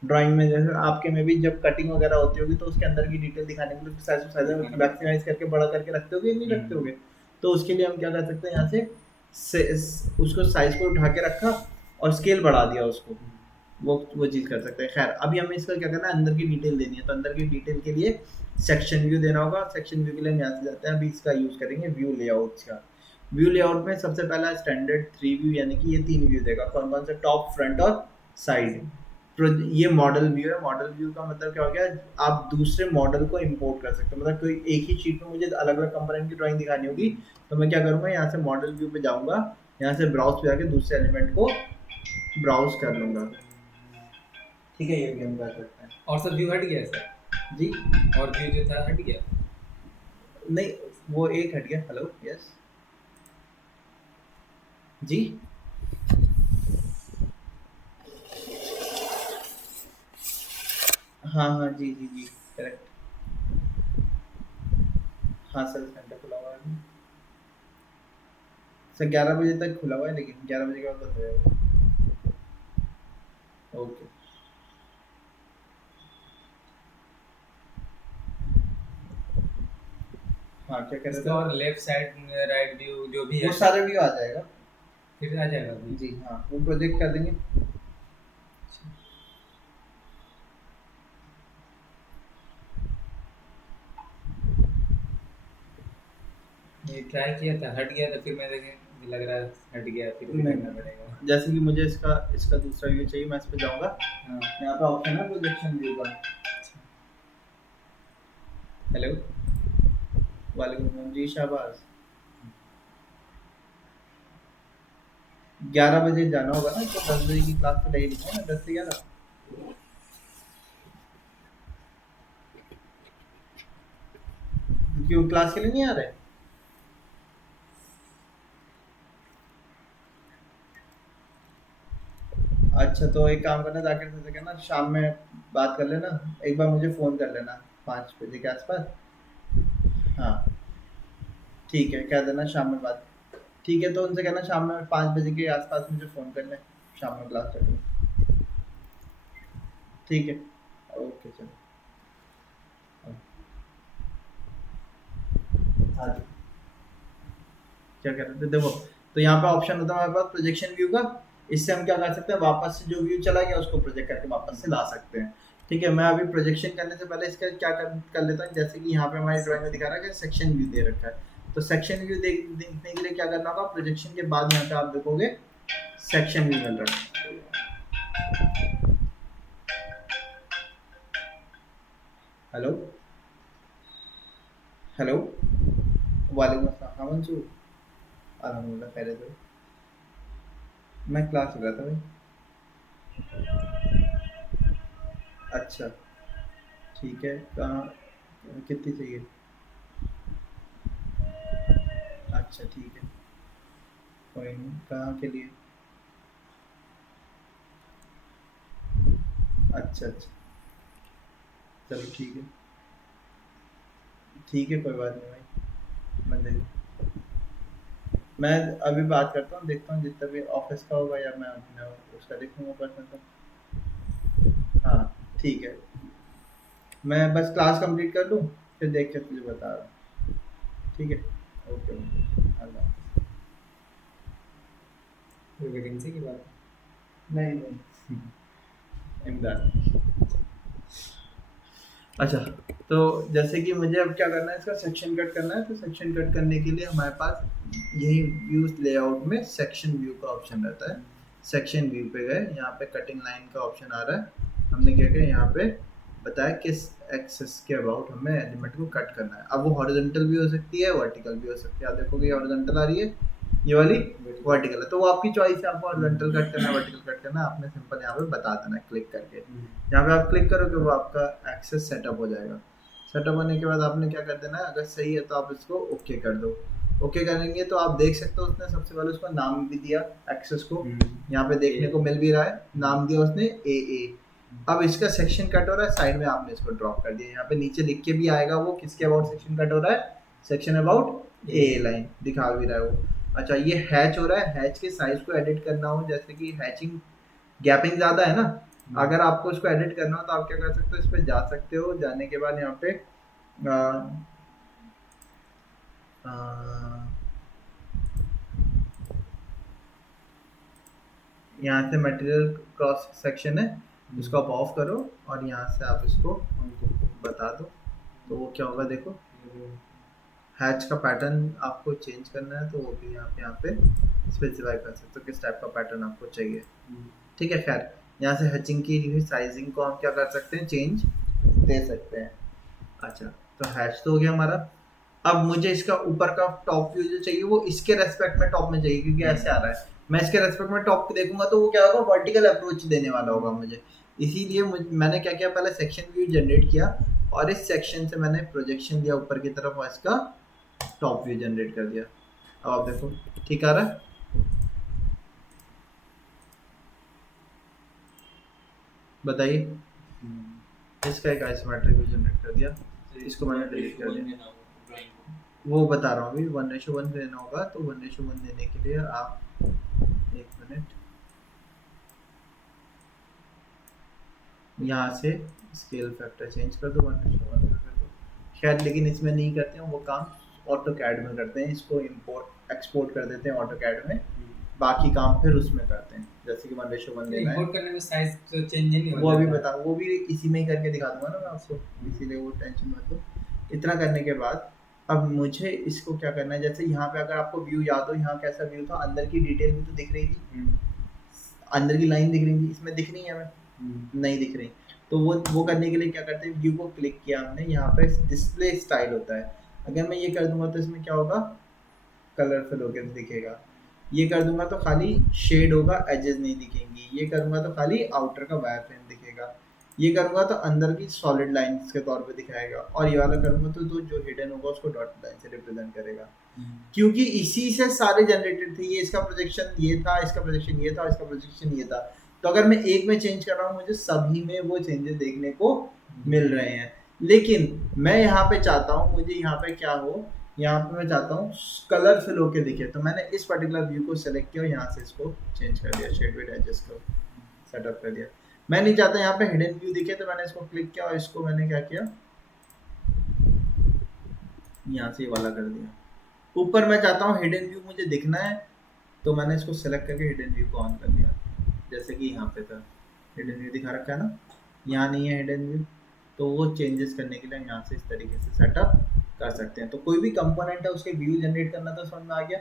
ड्राइंग में। जैसे आपके में भी जब कटिंग वगैरह होती होगी तो उसके अंदर की डिटेल दिखाने के लिए साइज साइज मैक्सिमाइज करके बड़ा करके रखते होगे नहीं रखते होगे, तो उसके लिए हम क्या कर सकते हैं, यहाँ से उसको साइज को उठा के रखा और स्केल बढ़ा दिया उसको, वो चीज़ कर सकते हैं। खैर अभी हमें इसका क्या करना है, अंदर की डिटेल देनी है, तो अंदर की डिटेल के लिए सेक्शन व्यू देना होगा। सेक्शन व्यू के लिए हम यहाँ से जाते हैं, अभी इसका यूज़ करेंगे व्यू लेआउट्स का। व्यू लेआउट में सबसे पहला स्टैंडर्ड 3 व्यू, यानी कि ये 3 व्यू देगा, कौन कौन से, टॉप फ्रंट और साइड। ये मॉडल व्यू है। मॉडल व्यू का मतलब क्या हो गया, आप दूसरे मॉडल को इंपोर्ट कर सकते हो, मतलब कोई एक ही शीट में मुझे अलग अलग कंपोनेंट की ड्राइंग दिखानी होगी, तो मैं क्या करूँगा, यहाँ से मॉडल व्यू पे जाऊँगा, यहाँ से ब्राउज पे जाके दूसरे एलिमेंट को ब्राउज कर लूँगा। ठीक है, ये भी हम कर सकते हैं। और सब व्यू हट गया सर? जी, और व्यू जो था हट गया? नहीं वो एक हट गया। हेलो, यस जी, हाँ हाँ जी जी जी, करेक्ट। हाँ सर, सेंटर खुला हुआ है अभी। सर 11 बजे तक खुला हुआ है, लेकिन 11 बजे के बाद बंद हो जाएगा। ओके। हाँ, क्या कह रहे इसका थे? और लेफ्ट साइड राइट व्यू जो भी है वो सारा व्यू आ जाएगा। फिर आ जाएगा अभी? जी हाँ, वो प्रोजेक्ट कर देंगे। ये ट्राई किया था, हट गया था, फिर मैं देखे लग रहा है हट गया, फिर भी नहीं, करना पड़ेगा। जैसे कि मुझे इसका इसका दूसरा व्यू चाहिए, मैं इस पे जाऊंगा, हाँ। यहाँ पे ऑप्शन है प्रोजेक्शन व्यू का। हेलो, वालेकुम सलाम जी, शाबाश। 11 बजे जाना होगा ना, तो 10 बजे की क्लास तो नहीं लिखा है ना, 10 से 11। क्यों क्लास के लिए नहीं आ रहे? अच्छा, तो एक काम करना, जाकर से कहना शाम में बात कर लेना, एक बार मुझे फ़ोन कर लेना 5 बजे के आसपास। हाँ ठीक है, कह देना शाम में बात। ठीक है, तो उनसे कहना शाम में 5 बजे के आसपास मुझे फ़ोन कर लें, शाम में क्लास कर लूँ। ठीक है, ओके चलो। हाँ जी, क्या कह रहे थे, देखो तो यहाँ पे ऑप्शन होता है हमारे पास प्रोजेक्शन व्यू का। इससे हम क्या कर सकते हैं, वापस से जो व्यू चला गया उसको प्रोजेक्ट करके वापस से ला सकते हैं। ठीक है, मैं अभी प्रोजेक्शन करने से पहले इसका क्या कर लेता हूँ, जैसे कि यहाँ पे हमारी ड्राइंग में दिखा रहा है कि सेक्शन व्यू दे रखा है, तो सेक्शन व्यू देखने के लिए क्या करना होगा, प्रोजेक्शन के बाद यहाँ पे आप देखोगे सेक्शन व्यू मिल रहा है। हेलो हेलो, वालेकुम अस्सलाम, हाँ मंसूर, अल्हम्दुलिल्लाह पहले तो मैं क्लास कर रहा था भाई। अच्छा, ठीक है, कहाँ, कितनी चाहिए? अच्छा ठीक है, कोई नहीं, कहाँ के लिए? अच्छा अच्छा, चलो ठीक है, कोई बात नहीं भाई, मैं मैं अभी बात करता हूँ, देखता हूँ जितना भी ऑफिस का होगा, या मैं अपने उसका देखूंगा पर्सनल का। हाँ ठीक है, मैं बस क्लास कंप्लीट कर लूँ, फिर देख के तुझे बता रहा हूँ। ठीक है, ओके, अल्लाह। कोई वैकेंसी की बात? नहीं नहीं, इमदाद। अच्छा, तो जैसे कि मुझे अब क्या करना है, इसका सेक्शन कट करना है, तो सेक्शन कट करने के लिए हमारे पास यही व्यूज लेआउट में सेक्शन व्यू का ऑप्शन रहता है। सेक्शन व्यू पे गए, यहाँ पे कटिंग लाइन का ऑप्शन आ रहा है, हमने क्या किया यहाँ पे बताया किस एक्सेस के अबाउट हमें एलिमेंट को कट करना है। अब वो हॉरिजॉन्टल भी हो सकती है, वर्टिकल भी हो सकती है। आप देखोगे ये हॉरिजॉन्टल आ रही है, ये वाली वर्टिकल है, तो वो आपकी चॉइस है, आपको हॉरिजॉन्टल कट करना है वर्टिकल कट करना है, आपने सिंपल यहाँ पे बता देना है क्लिक करके। यहाँ पे आप क्लिक करोगे वो आपका एक्सेस सेटअप हो जाएगा। सेटअप होने के बाद आपने क्या कर देना है, अगर सही है तो आप इसको ओके कर दो। ओके करेंगे तो आप देख सकते हो उसने सबसे पहले उसका नाम भी दिया एक्सेस को, यहाँ पे देखने को मिल भी रहा है, नाम दिया उसने ए। अब इसका सेक्शन कट हो रहा है, साइड में आपने इसको ड्रॉप कर दिया, यहाँ पे नीचे लिख के भी आएगा वो किसके अबाउट सेक्शन कट हो रहा है, सेक्शन अबाउट ए लाइन दिखा भी रहा है वो। अच्छा ये हैच हो रहा है, हैच के साइज को एडिट करना हो, जैसे कि हैचिंग गैपिंग ज़्यादा है ना, अगर आपको इसको एडिट करना हो तो आप क्या कर सकते हो, इस पर जा सकते हो, जाने के बाद यहाँ पे यहाँ से मटेरियल क्रॉस सेक्शन है, इसको आप ऑफ करो और यहाँ से आप इसको बता दो, तो वो क्या होगा देखो, हैच का पैटर्न आपको चेंज करना है तो वो भी यहाँ पे स्पेसिफाई कर सकते हो किस टाइप का पैटर्न आपको चाहिए। ठीक है, खैर यहाँ से हैचिंग की साइजिंग को हम क्या कर सकते हैं, चेंज दे सकते हैं। अच्छा तो हैच तो हो गया हमारा। अब मुझे इसका ऊपर का टॉप व्यू जो चाहिए वो इसके रेस्पेक्ट में टॉप में चाहिए, क्योंकि ऐसे आ रहा है, मैं इसके रेस्पेक्ट में टॉप पे देखूंगा तो वो क्या होगा, वर्टिकल अप्रोच देने वाला होगा मुझे। इसीलिए मैंने क्या किया, पहले सेक्शन व्यू जनरेट किया और इस सेक्शन से मैंने प्रोजेक्शन दिया ऊपर की तरफ और इसका टॉप व्यू जनरेट कर दिया। अब आप देखो ठीक आ रहा है, बताइए। इसका एक आइसोमेट्रिक व्यू जनरेट कर दिया, इसको मैंने डिलीट कर दिया, वो बता रहा हूँ अभी 1:1 देना होगा, तो 1:1 देने के लिए आप एक मिनट यहाँ से स्केल फैक्टर चेंज कर दो, 1:1 कर दो। खैर लेकिन इसमें नहीं करते हैं वो काम, ऑटो कैड में करते हैं, इसको इंपोर्ट एक्सपोर्ट कर देते हैं ऑटो कैड में, बाकी काम फिर उसमें करते हैं, जैसे कि 1:1 देना है। इंपोर्ट करने में साइज तो चेंज नहीं होता, वो अभी बता, वो भी इसी में ही करके दिखा दूंगा ना मैं आपको, इसीलिए वो टेंशन मत लो। इतना करने के बाद अब मुझे इसको क्या करना है, जैसे यहाँ पे अगर आपको व्यू याद हो, यहाँ कैसा व्यू था, अंदर की डिटेल भी तो दिख रही थी, अंदर की लाइन दिख रही थी, इसमें दिख रही है हमें नहीं दिख रही। तो वो करने के लिए क्या करते हैं, व्यू को क्लिक किया हमने, यहाँ पे डिस्प्ले स्टाइल होता है, अगर मैं ये कर दूंगा तो इसमें क्या होगा, कलरफुल होकर दिखेगा, ये कर दूंगा तो खाली शेड होगा, एजेस नहीं दिखेंगी, ये करूंगा तो खाली आउटर का वायर फ्रेम दिखेगा, ये करूंगा तो अंदर की सॉलिड लाइंस के तौर पे दिखाएगा, और ये वाला करूंगा तो जो हिडन होगा उसको डॉट लाइन से रिप्रेजेंट करेगा, क्योंकि इसी से सारे जनरेटेड थे, ये इसका प्रोजेक्शन ये था, इसका प्रोजेक्शन ये था, इसका प्रोजेक्शन ये था, तो अगर मैं एक में चेंज कर रहा हूँ मुझे सभी में वो चेंजेस देखने को मिल रहे हैं। लेकिन मैं यहाँ पे चाहता हूँ मुझे यहाँ पे क्या हो, यहाँ पे मैं चाहता हूँ कलरफुल होके दिखे, तो मैंने इस पर्टिकुलर व्यू को सेलेक्ट किया और यहाँ से इसको चेंज कर दिया, शेड विड्थ एडजस्ट को सेटअप कर दिया। मैं नहीं चाहता यहाँ पे हिडन व्यू दिखे, तो मैंने इसको क्लिक किया और इसको मैंने क्या किया, यहाँ से ये वाला कर दिया। ऊपर मैं चाहता हूँ हिडन व्यू मुझे दिखना है, तो मैंने इसको सेलेक्ट करके हिडन व्यू को ऑन कर दिया, जैसे कि यहाँ पे था हिडन व्यू दिखा रखा है ना, यहाँ नहीं है हिडन व्यू, तो वो चेंजेस करने के लिए हम यहाँ से इस तरीके से सेटअप कर सकते हैं। तो कोई भी कंपोनेंट है उसके व्यू जनरेट करना तो समझ में आ गया,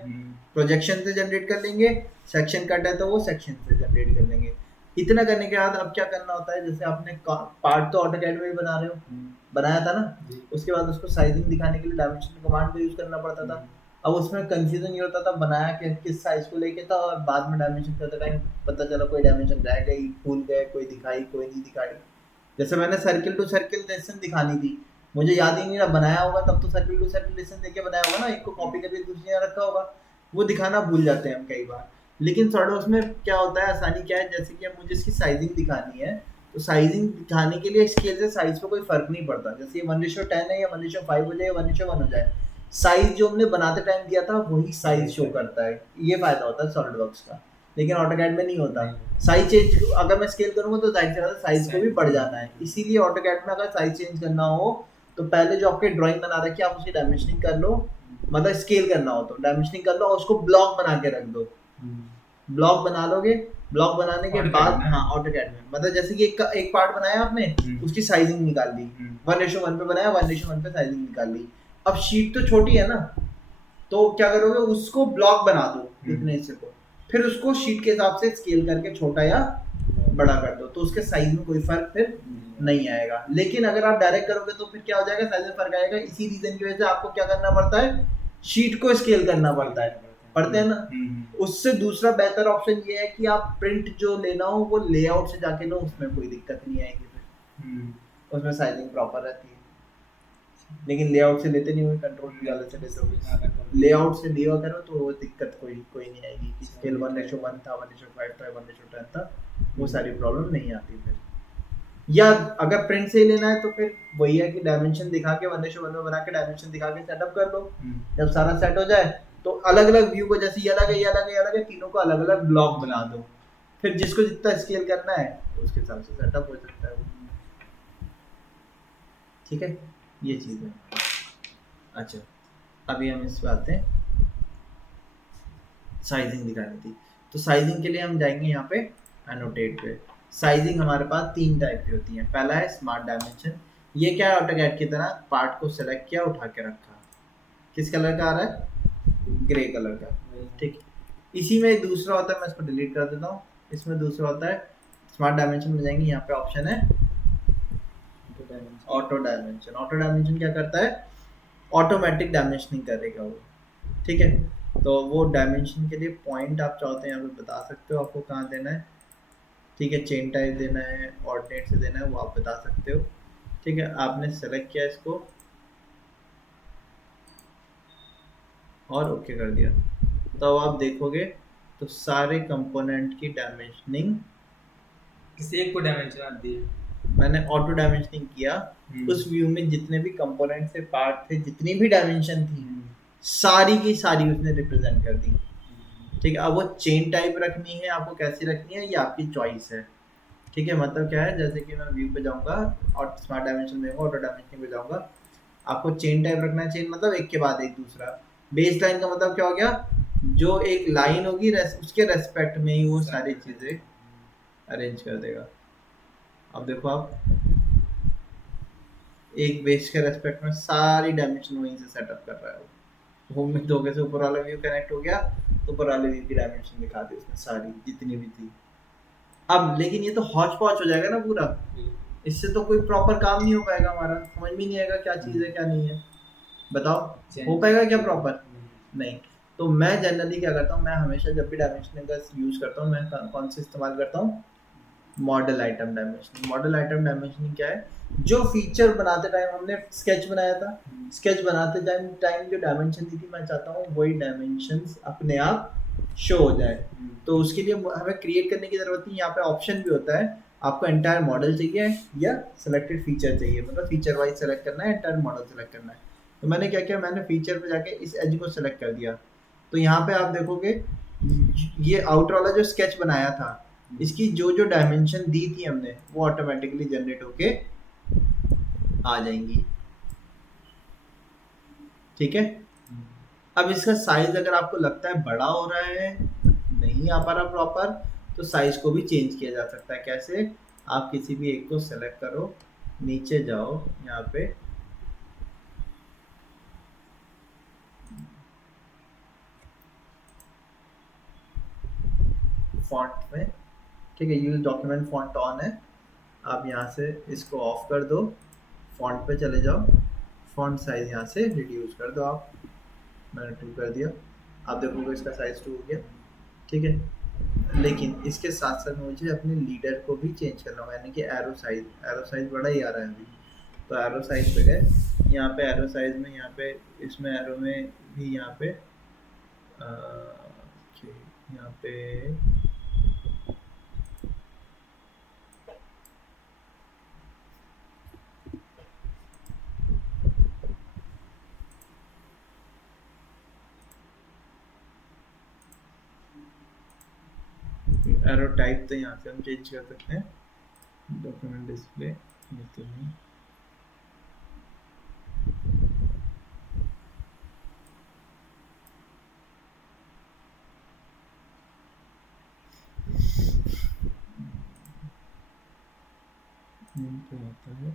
प्रोजेक्शन से जनरेट कर लेंगे, सेक्शन कट है तो वो सेक्शन से जनरेट कर लेंगे। इतना करने के बाद अब क्या करना होता है, जैसे आपने पार्ट तो ऑटोकैड में ही बना रहे हो, बनाया था ना, उसके बाद उसको साइजिंग दिखाने के लिए डायमेंशन कमांड का यूज करना पड़ता था। अब उसमें कंफ्यूजन ये होता था बनाया कि किस साइज को लेके था, और बाद में डायमेंशन करते टाइम पता चला कोई डायमेंशन रह गई, भूल गए, कोई दिखाई कोई नहीं दिखाई। जैसे मैंने सर्किल टू सर्किल डिस्टेंस दिखानी थी, मुझे याद ही नहीं रहा, बनाया होगा तब तो सर्किल टू सर्किल डिस्टेंस देके बनाया होगा ना, एक को कॉपी करके दूसरी जगह रखा होगा, वो दिखाना भूल जाते हैं हम कई बार। लेकिन सॉलिडवर्क्स में क्या होता है, आसानी क्या है, जैसे कि अब मुझे इसकी साइजिंग दिखानी है, तो साइजिंग दिखाने के लिए स्केल से साइज पे कोई फर्क नहीं पड़ता, जैसे ये 1:10 है या 1:5 हो जाए या 1:1 हो जाए, साइज जो हमने बनाते टाइम दिया था वही साइज शो करता है, ये फायदा होता है सॉलिडवर्क्स का। लेकिन ऑटोकैड में नहीं होता, साइज चेंज अगर मैं स्केल करूंगा तो साइज को भी बढ़ जाना है, इसीलिए ऑटोकैड में अगर साइज चेंज करना हो तो पहले जो आपके ड्राइंग बना रखी है आप उसकी डायमेंशनिंग कर लो, मतलब स्केल करना हो तो डायमेंशनिंग कर लो और उसको ब्लॉक बना के रख दो, ब्लॉक बना लोगे, ब्लॉक बनाने के बाद हाँ ऑटोकैड में, मतलब जैसे कि एक पार्ट बनाया आपने, उसकी साइजिंग निकाल ली, 1:1 पे बनाया, 1:1 पे साइजिंग निकाल ली। अब शीट तो छोटी है ना, तो क्या करोगे, उसको ब्लॉक बना दो इतने हिस्से को, फिर उसको शीट के हिसाब से स्केल करके छोटा या बड़ा कर दो, तो उसके साइज में कोई फर्क फिर नहीं आएगा। लेकिन अगर आप डायरेक्ट करोगे तो फिर क्या हो जाएगा, साइज में फर्क आएगा। इसी रीजन की वजह से आपको क्या करना पड़ता है, शीट को स्केल करना पड़ता है, पढ़ते हैं ना। उससे दूसरा बेहतर ऑप्शन ये है कि आप प्रिंट जो लेना हो वो लेआउट से जाके लो, उसमें कोई दिक्कत नहीं आएगी, फिर उसमें साइजिंग प्रॉपर रहती है। लेकिन लेआउट से लेते नहीं हो, कंट्रोल भी वाले से लेते हाँ, हो। control। लेआउट से लिया करो तो वो दिक्कत कोई कोई नहीं आएगी कि स्केल चलिए, 1:1 था, 1:5 था, 1:10 था, वो हम्म, सारी प्रॉब्लम नहीं आती फिर। या अगर प्रिंट से ही लेना है तो फिर वही है कि डायमेंशन दिखा के 1:1 में बना के डायमेंशन दिखा के सेटअप कर लो। जब सारा सेट हो जाए तो अलग अलग व्यू को, जैसे ये अलग है, ये अलग है, ये अलग है, तीनों को अलग अलग ब्लॉक बना दो। फिर जिसको जितना स्केल करना है उसके हिसाब से सेटअप हो सकता है वो। ठीक है, ये चीज़ है। अच्छा, अभी हम इस बात है साइजिंग दिखानी थी। तो साइजिंग के लिए हम जाएंगे यहाँ पे एनोटेट पे। साइजिंग हमारे पास 3 टाइप की होती है। पहला है स्मार्ट डायमेंशन। ये क्या है, ऑटोकैड की तरह पार्ट को सेलेक्ट किया, उठा के रखा। किस कलर का आ रहा है, ग्रे कलर का। ठीक, इसी में दूसरा होता है, मैं इसको डिलीट कर देता हूँ। इसमें दूसरा होता है, स्मार्ट डायमेंशन में जाएंगे, यहाँ पे ऑप्शन है ऑटो डायमेंशन। ऑटो डायमेंशन क्या करता है, ऑटोमेटिक डायमेंशनिंग करेगा वो। ठीक है, तो वो डायमेंशन के लिए पॉइंट आप चाहते हैं यहाँ पे बता सकते हो आपको कहाँ देना है। ठीक है, चेन टाइप देना है, ऑर्डिनेट से देना है, वो आप बता सकते हो। ठीक है, आपने सेलेक्ट किया इसको और ओके कर दिया, तो अब आप देखोगे तो सारे कंपोनेंट की डायमेंशनिंग, किसी एक को डायमेंशन आती है। मैंने ऑटो डायमेंशनिंग किया, उस व्यू में जितने भी कंपोनेंट से पार्ट थे, जितनी भी डायमेंशन थी, सारी की सारी उसने रिप्रेजेंट कर दी। ठीक है, अब वो चेन टाइप रखनी है आपको, कैसी रखनी है ये आपकी चॉइस है। ठीक है, मतलब क्या है, जैसे कि मैं व्यू पे जाऊंगा और स्मार्ट डायमेंशन में ऑटो डायमेंशनिंग पे जाऊंगा, आपको चेन टाइप रखना है। चेन मतलब एक के बाद एक दूसरा। बेस लाइन का मतलब क्या हो गया, जो एक लाइन होगी उसके रेस्पेक्ट में ही वो सारी चीजें अरेंज कर देगा। अब देखो आप, एक बेस के रेस्पेक्ट में सारी डायमेंशन वहीं से सेटअप कर रहा है वो। होम में धोखे से ऊपर वाला व्यू कनेक्ट हो गया, तो ऊपर वाले व्यू की डायमेंशन दिखा दी उसने सारी जितनी भी थी। अब लेकिन ये तो हौच पौच हो जाएगा ना पूरा, इससे तो कोई प्रॉपर काम नहीं हो पाएगा हमारा, समझ में नहीं आएगा क्या चीज़ है क्या नहीं है। बताओ, हो पाएगा क्या प्रॉपर, नहीं। तो मैं जनरली क्या करता हूँ, मैं हमेशा जब भी डायमेंशनिंग का यूज़ करता हूँ, मैं कौन से इस्तेमाल करता हूँ, model item dimensioning. Model item dimensioning क्या है, जो फीचर बनाते टाइम हमने स्केच बनाया था, स्केच बनाते टाइम टाइम जो डायमेंशन दी थी, मैं चाहता हूँ वही डायमेंशंस अपने आप शो हो जाए। तो उसके लिए हमें क्रिएट करने की ज़रूरत नहीं, यहाँ पे ऑप्शन भी होता है, आपको एंटायर मॉडल चाहिए या सेलेक्टेड फीचर चाहिए, मतलब फीचर वाइज सेलेक्ट करना है, एंटायर मॉडल सेलेक्ट करना है। तो मैंने क्या किया, मैंने फीचर पे जाके इस एज को सेलेक्ट कर दिया। तो यहाँ पे आप देखोगे ये आउटर वाला जो स्केच बनाया था, इसकी जो जो डायमेंशन दी थी हमने, वो ऑटोमेटिकली जनरेट होके आ जाएंगी। ठीक है, अब इसका साइज अगर आपको लगता है बड़ा हो रहा है, नहीं आ पा रहा प्रॉपर, तो साइज को भी चेंज किया जा सकता है। कैसे, आप किसी भी एक को सेलेक्ट करो, नीचे जाओ, यहाँ पे फॉन्ट में, ठीक है, यूज डॉक्यूमेंट फॉन्ट ऑन है, आप यहाँ से इसको ऑफ कर दो, फॉन्ट पे चले जाओ, फॉन्ट साइज यहाँ से रिड्यूस कर दो आप। मैंने 2 कर दिया, आप देखोगे इसका साइज 2 हो गया। ठीक है, लेकिन इसके साथ साथ मुझे अपने लीडर को भी चेंज करना होगा, यानी कि एरो साइज बड़ा ही आ रहा है अभी। तो एरो साइज पे गए, यहाँ पे एरो साइज में, यहाँ पे इसमें एरो में भी, यहाँ पे यहाँ पे एरो टाइप तो यहाँ से हम चेंज कर सकते हैं, डॉक्यूमेंट डिस्प्ले ये तो नहीं। क्या होता है,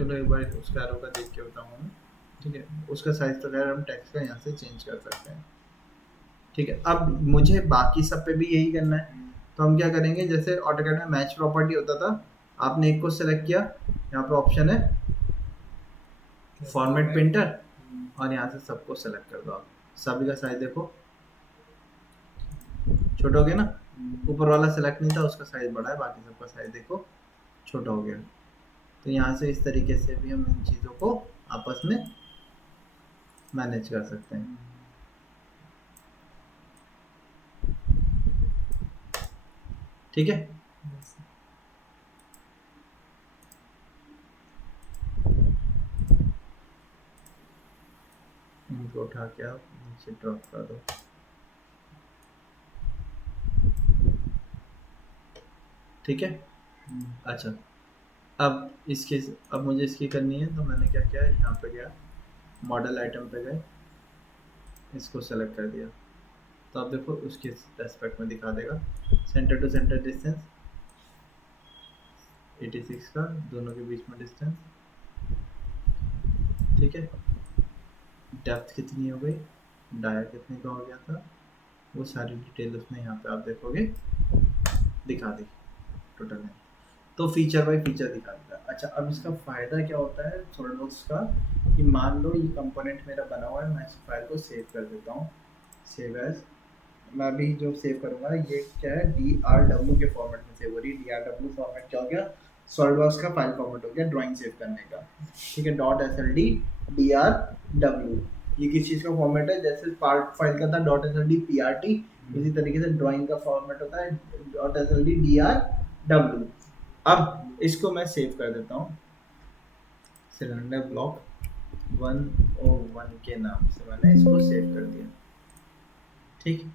चलो एक बार उसका एरो का देख के बताऊंगा मैं। ठीक है, उसका साइज तो खैर हम टेक्स्ट का यहाँ से चेंज कर सकते हैं। ठीक है, अब मुझे बाकी सब पे भी यही करना है। तो हम क्या करेंगे, जैसे ऑटोकैड में मैच प्रॉपर्टी होता था, आपने एक को सेलेक्ट किया, यहाँ पे ऑप्शन है फॉर्मेट प्रिंटर, और यहाँ से सबको सेलेक्ट कर दो आप। सभी का साइज देखो छोटा हो गया ना, ऊपर वाला सेलेक्ट नहीं था उसका साइज बड़ा है, बाकी सबका साइज देखो छोटा हो गया। तो यहाँ से इस तरीके से भी हम इन चीज़ों को आपस में मैनेज कर सकते हैं। ठीक है, इनको उठा के आप नीचे ड्रॉप कर दो। ठीक है, अच्छा अब मुझे इसकी करनी है, तो मैंने क्या किया, यहाँ पे गया, मॉडल आइटम पे गए, इसको सेलेक्ट कर दिया। तो आप देखो उसके एस्पेक्ट में दिखा देगा, सेंटर टू सेंटर डिस्टेंस 86 का, दोनों के बीच में डिस्टेंस। ठीक है, डेप्थ कितनी हो गई, डाया कितने का हो गया था, वो सारी डिटेल उसने यहाँ पे आप देखोगे दिखा दी टोटल है। तो फीचर बाय फीचर दिखा देता है। अच्छा, अब इसका फ़ायदा क्या होता है सॉलिडवर्क्स का, कि मान लो ये कंपोनेंट मेरा बना हुआ है, मैं इस फाइल को सेव कर देता हूँ, सेव एज। मैं अभी जो सेव करूँगा ये क्या है, DRW के फॉर्मेट में सेव हो रही है। DRW फॉर्मेट क्या हो गया, सॉलिडवर्क्स का फाइल फॉर्मेट हो गया ड्राइंग सेव करने का। ठीक है, .SLD DRW, ये किस चीज़ का फॉर्मेट है, जैसे पार्ट फाइल का था .SLD PRT, इसी तरीके से ड्राइंग का फॉर्मेट होता है .SLD DRW। अब इसको मैं सेव कर देता हूँ, सिलेंडर ब्लॉक 101 के नाम से मैंने इसको सेव कर दिया। ठीक,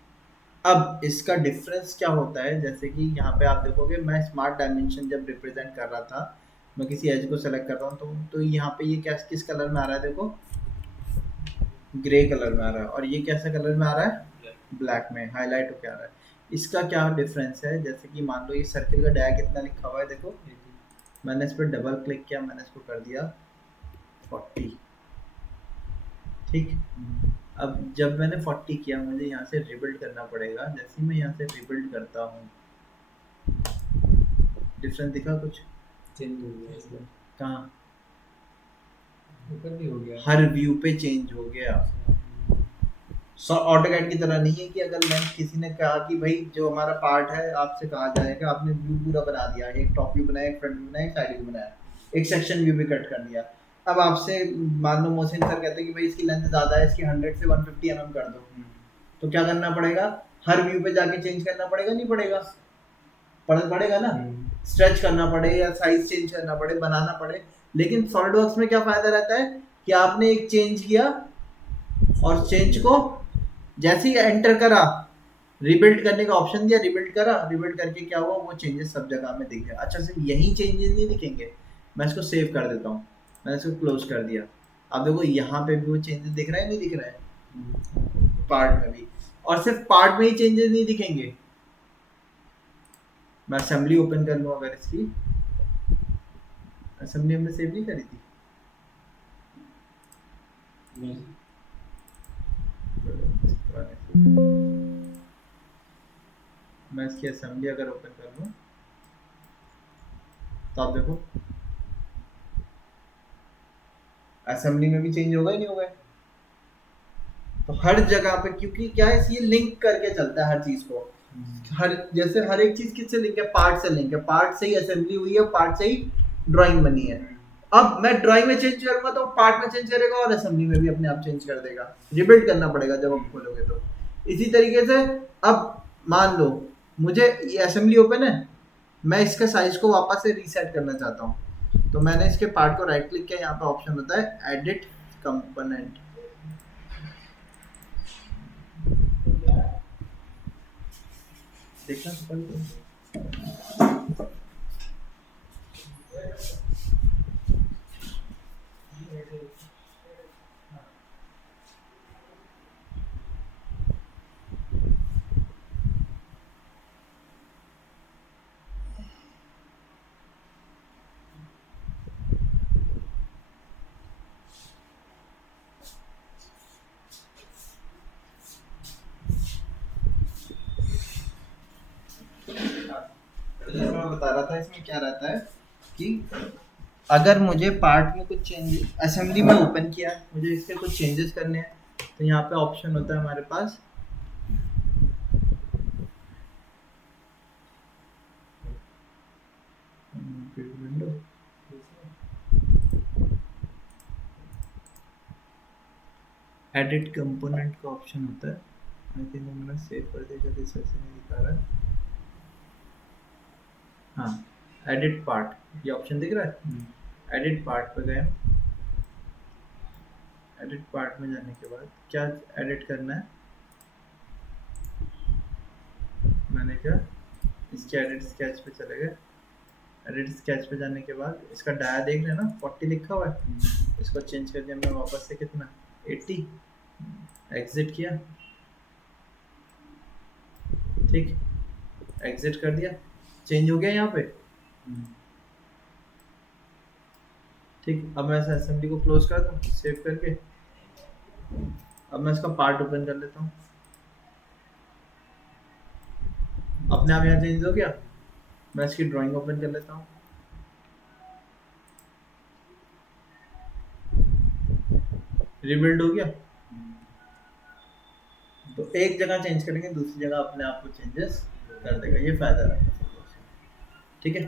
अब इसका डिफरेंस क्या होता है, जैसे कि यहाँ पे आप देखोगे, मैं स्मार्ट डायमेंशन जब रिप्रेजेंट कर रहा था, मैं किसी एज को सेलेक्ट कर रहा हूँ, तो यहाँ पे ये क्या किस कलर में आ रहा है, देखो ग्रे कलर में आ रहा है, और ये कैसा कलर में आ रहा है, ब्लैक में हाईलाइट होकर आ रहा है। इसका क्या डिफरेंस है, जैसे कि मान लो ये सर्किल का डाया कितना लिखा हुआ है, देखो मैंने इस पर डबल क्लिक किया, मैंने इसको कर दिया 40। ठीक, अब जब मैंने 40 किया, मुझे यहाँ से रिबिल्ड करना पड़ेगा। जैसे ही मैं यहाँ से रिबिल्ड करता हूँ, डिफरेंस दिखा कुछ, चेंज हो गया इसमें, कहाँ, ऊपर भी हो गया, हर व्यू पे चेंज हो गया। ऑटोकैड की तरह नहीं है कि अगर मैं किसी ने कहा कि भाई जो हमारा पार्ट है आपसे कहा जाएगा, आपने व्यू पूरा बना दिया, एक टॉप व्यू बनाया, एक फ्रंट व्यू बनाया, एक साइड व्यू बनाया, एक सेक्शन व्यू भी कट कर दिया। अब आपसे मान लो मोहसिन सर कहते हैं कि भाई इसकी लेंथ ज़्यादा है, इसकी 100 से 150 mm कर दो, तो क्या करना पड़ेगा, हर व्यू पे जाके चेंज करना पड़ेगा, नहीं पड़ेगा, पड़ेगा ना, स्ट्रेच करना पड़े या साइज चेंज करना पड़े, बनाना पड़े। लेकिन सॉलिडवर्क्स में क्या फ़ायदा रहता है कि आपने एक चेंज किया, और चेंज को जैसे ही एंटर करा, रिबिल्ड करने का ऑप्शन दिया, रिबिल्ड करा, रिबिल्ड करके क्या हुआ, वो चेंजेस सब जगह में दिख गए। अच्छा, सिर्फ यही चेंजेस नहीं दिखेंगे, मैं इसको सेव कर देता हूँ, मैंने इसको क्लोज कर दिया। अब देखो यहाँ पे भी वो चेंजेस दिख रहे हैं, नहीं दिख रहे हैं, पार्ट में भी, और सिर्फ पार्ट में ही चेंजेस नहीं दिखेंगे। मैं असेंबली ओपन कर लूँ, अगर इसकी असेंबली हमने सेव नहीं करी थी, मैं इसकी असेंबली अगर ओपन कर लूँ, तो आप देखो असेंबली में भी चेंज होगा ही नहीं होगा। तो हर जगह पे, क्योंकि क्या है, ये लिंक करके चलता है हर चीज को, जैसे हर एक चीज किससे लिंक है, पार्ट से लिंक है, पार्ट से ही असेंबली हुई है, पार्ट से ही ड्राइंग बनी है। अब मैं ड्राइंग में चेंज करूंगा तो पार्ट में चेंज करेगा, और असेंबली में भी अपने आप चेंज कर देगा, रिबिल्ड करना पड़ेगा जब आप खोलोगे तो। इसी तरीके से अब मान लो मुझे ये असेंबली ओपन है, मैं इसका साइज को वापस से रीसेट करना चाहता हूँ, तो मैंने इसके पार्ट को राइट क्लिक किया, यहाँ पे ऑप्शन होता है एडिट कंपोनेंट, देखना जैसे मैं बता रहा था इसमें क्या रहता है कि अगर मुझे पार्ट में कुछ चेंज, असेंबली में ओपन किया है, मुझे इसके कुछ चेंजेस करने हैं, तो यहाँ पे ऑप्शन होता है हमारे पास विंडो, एडिट कंपोनेंट का ऑप्शन होता है। आई थिंक मैंने सेव कर दिया, जल्दी से नहीं दिखा रहा है। हाँ, एडिट पार्ट, ये ऑप्शन दिख रहा है। एडिट पार्ट पे गए, एडिट पार्ट में जाने के बाद क्या एडिट करना है, मैंने क्या इसके एडिट स्केच पे चले गए। एडिट स्केच पे जाने के बाद इसका डाया देख रहे हैं ना, 40 लिखा हुआ है, इसको चेंज कर दिया मैं वापस से कितना 80, एग्जिट किया, ठीक, एग्जिट कर दिया, चेंज हो गया यहाँ पे, ठीक। अब मैं इस असेंबली को क्लोज कर दूँ सेव करके। अब मैं इसका पार्ट ओपन कर लेता हूँ, अपने आप यहाँ चेंज हो गया। मैं इसकी ड्राइंग ओपन कर लेता हूँ, रिबिल्ड हो गया। तो एक जगह चेंज करेंगे, दूसरी जगह अपने आप को चेंजेस कर देगा, ये फायदा रहता है, ठीक है।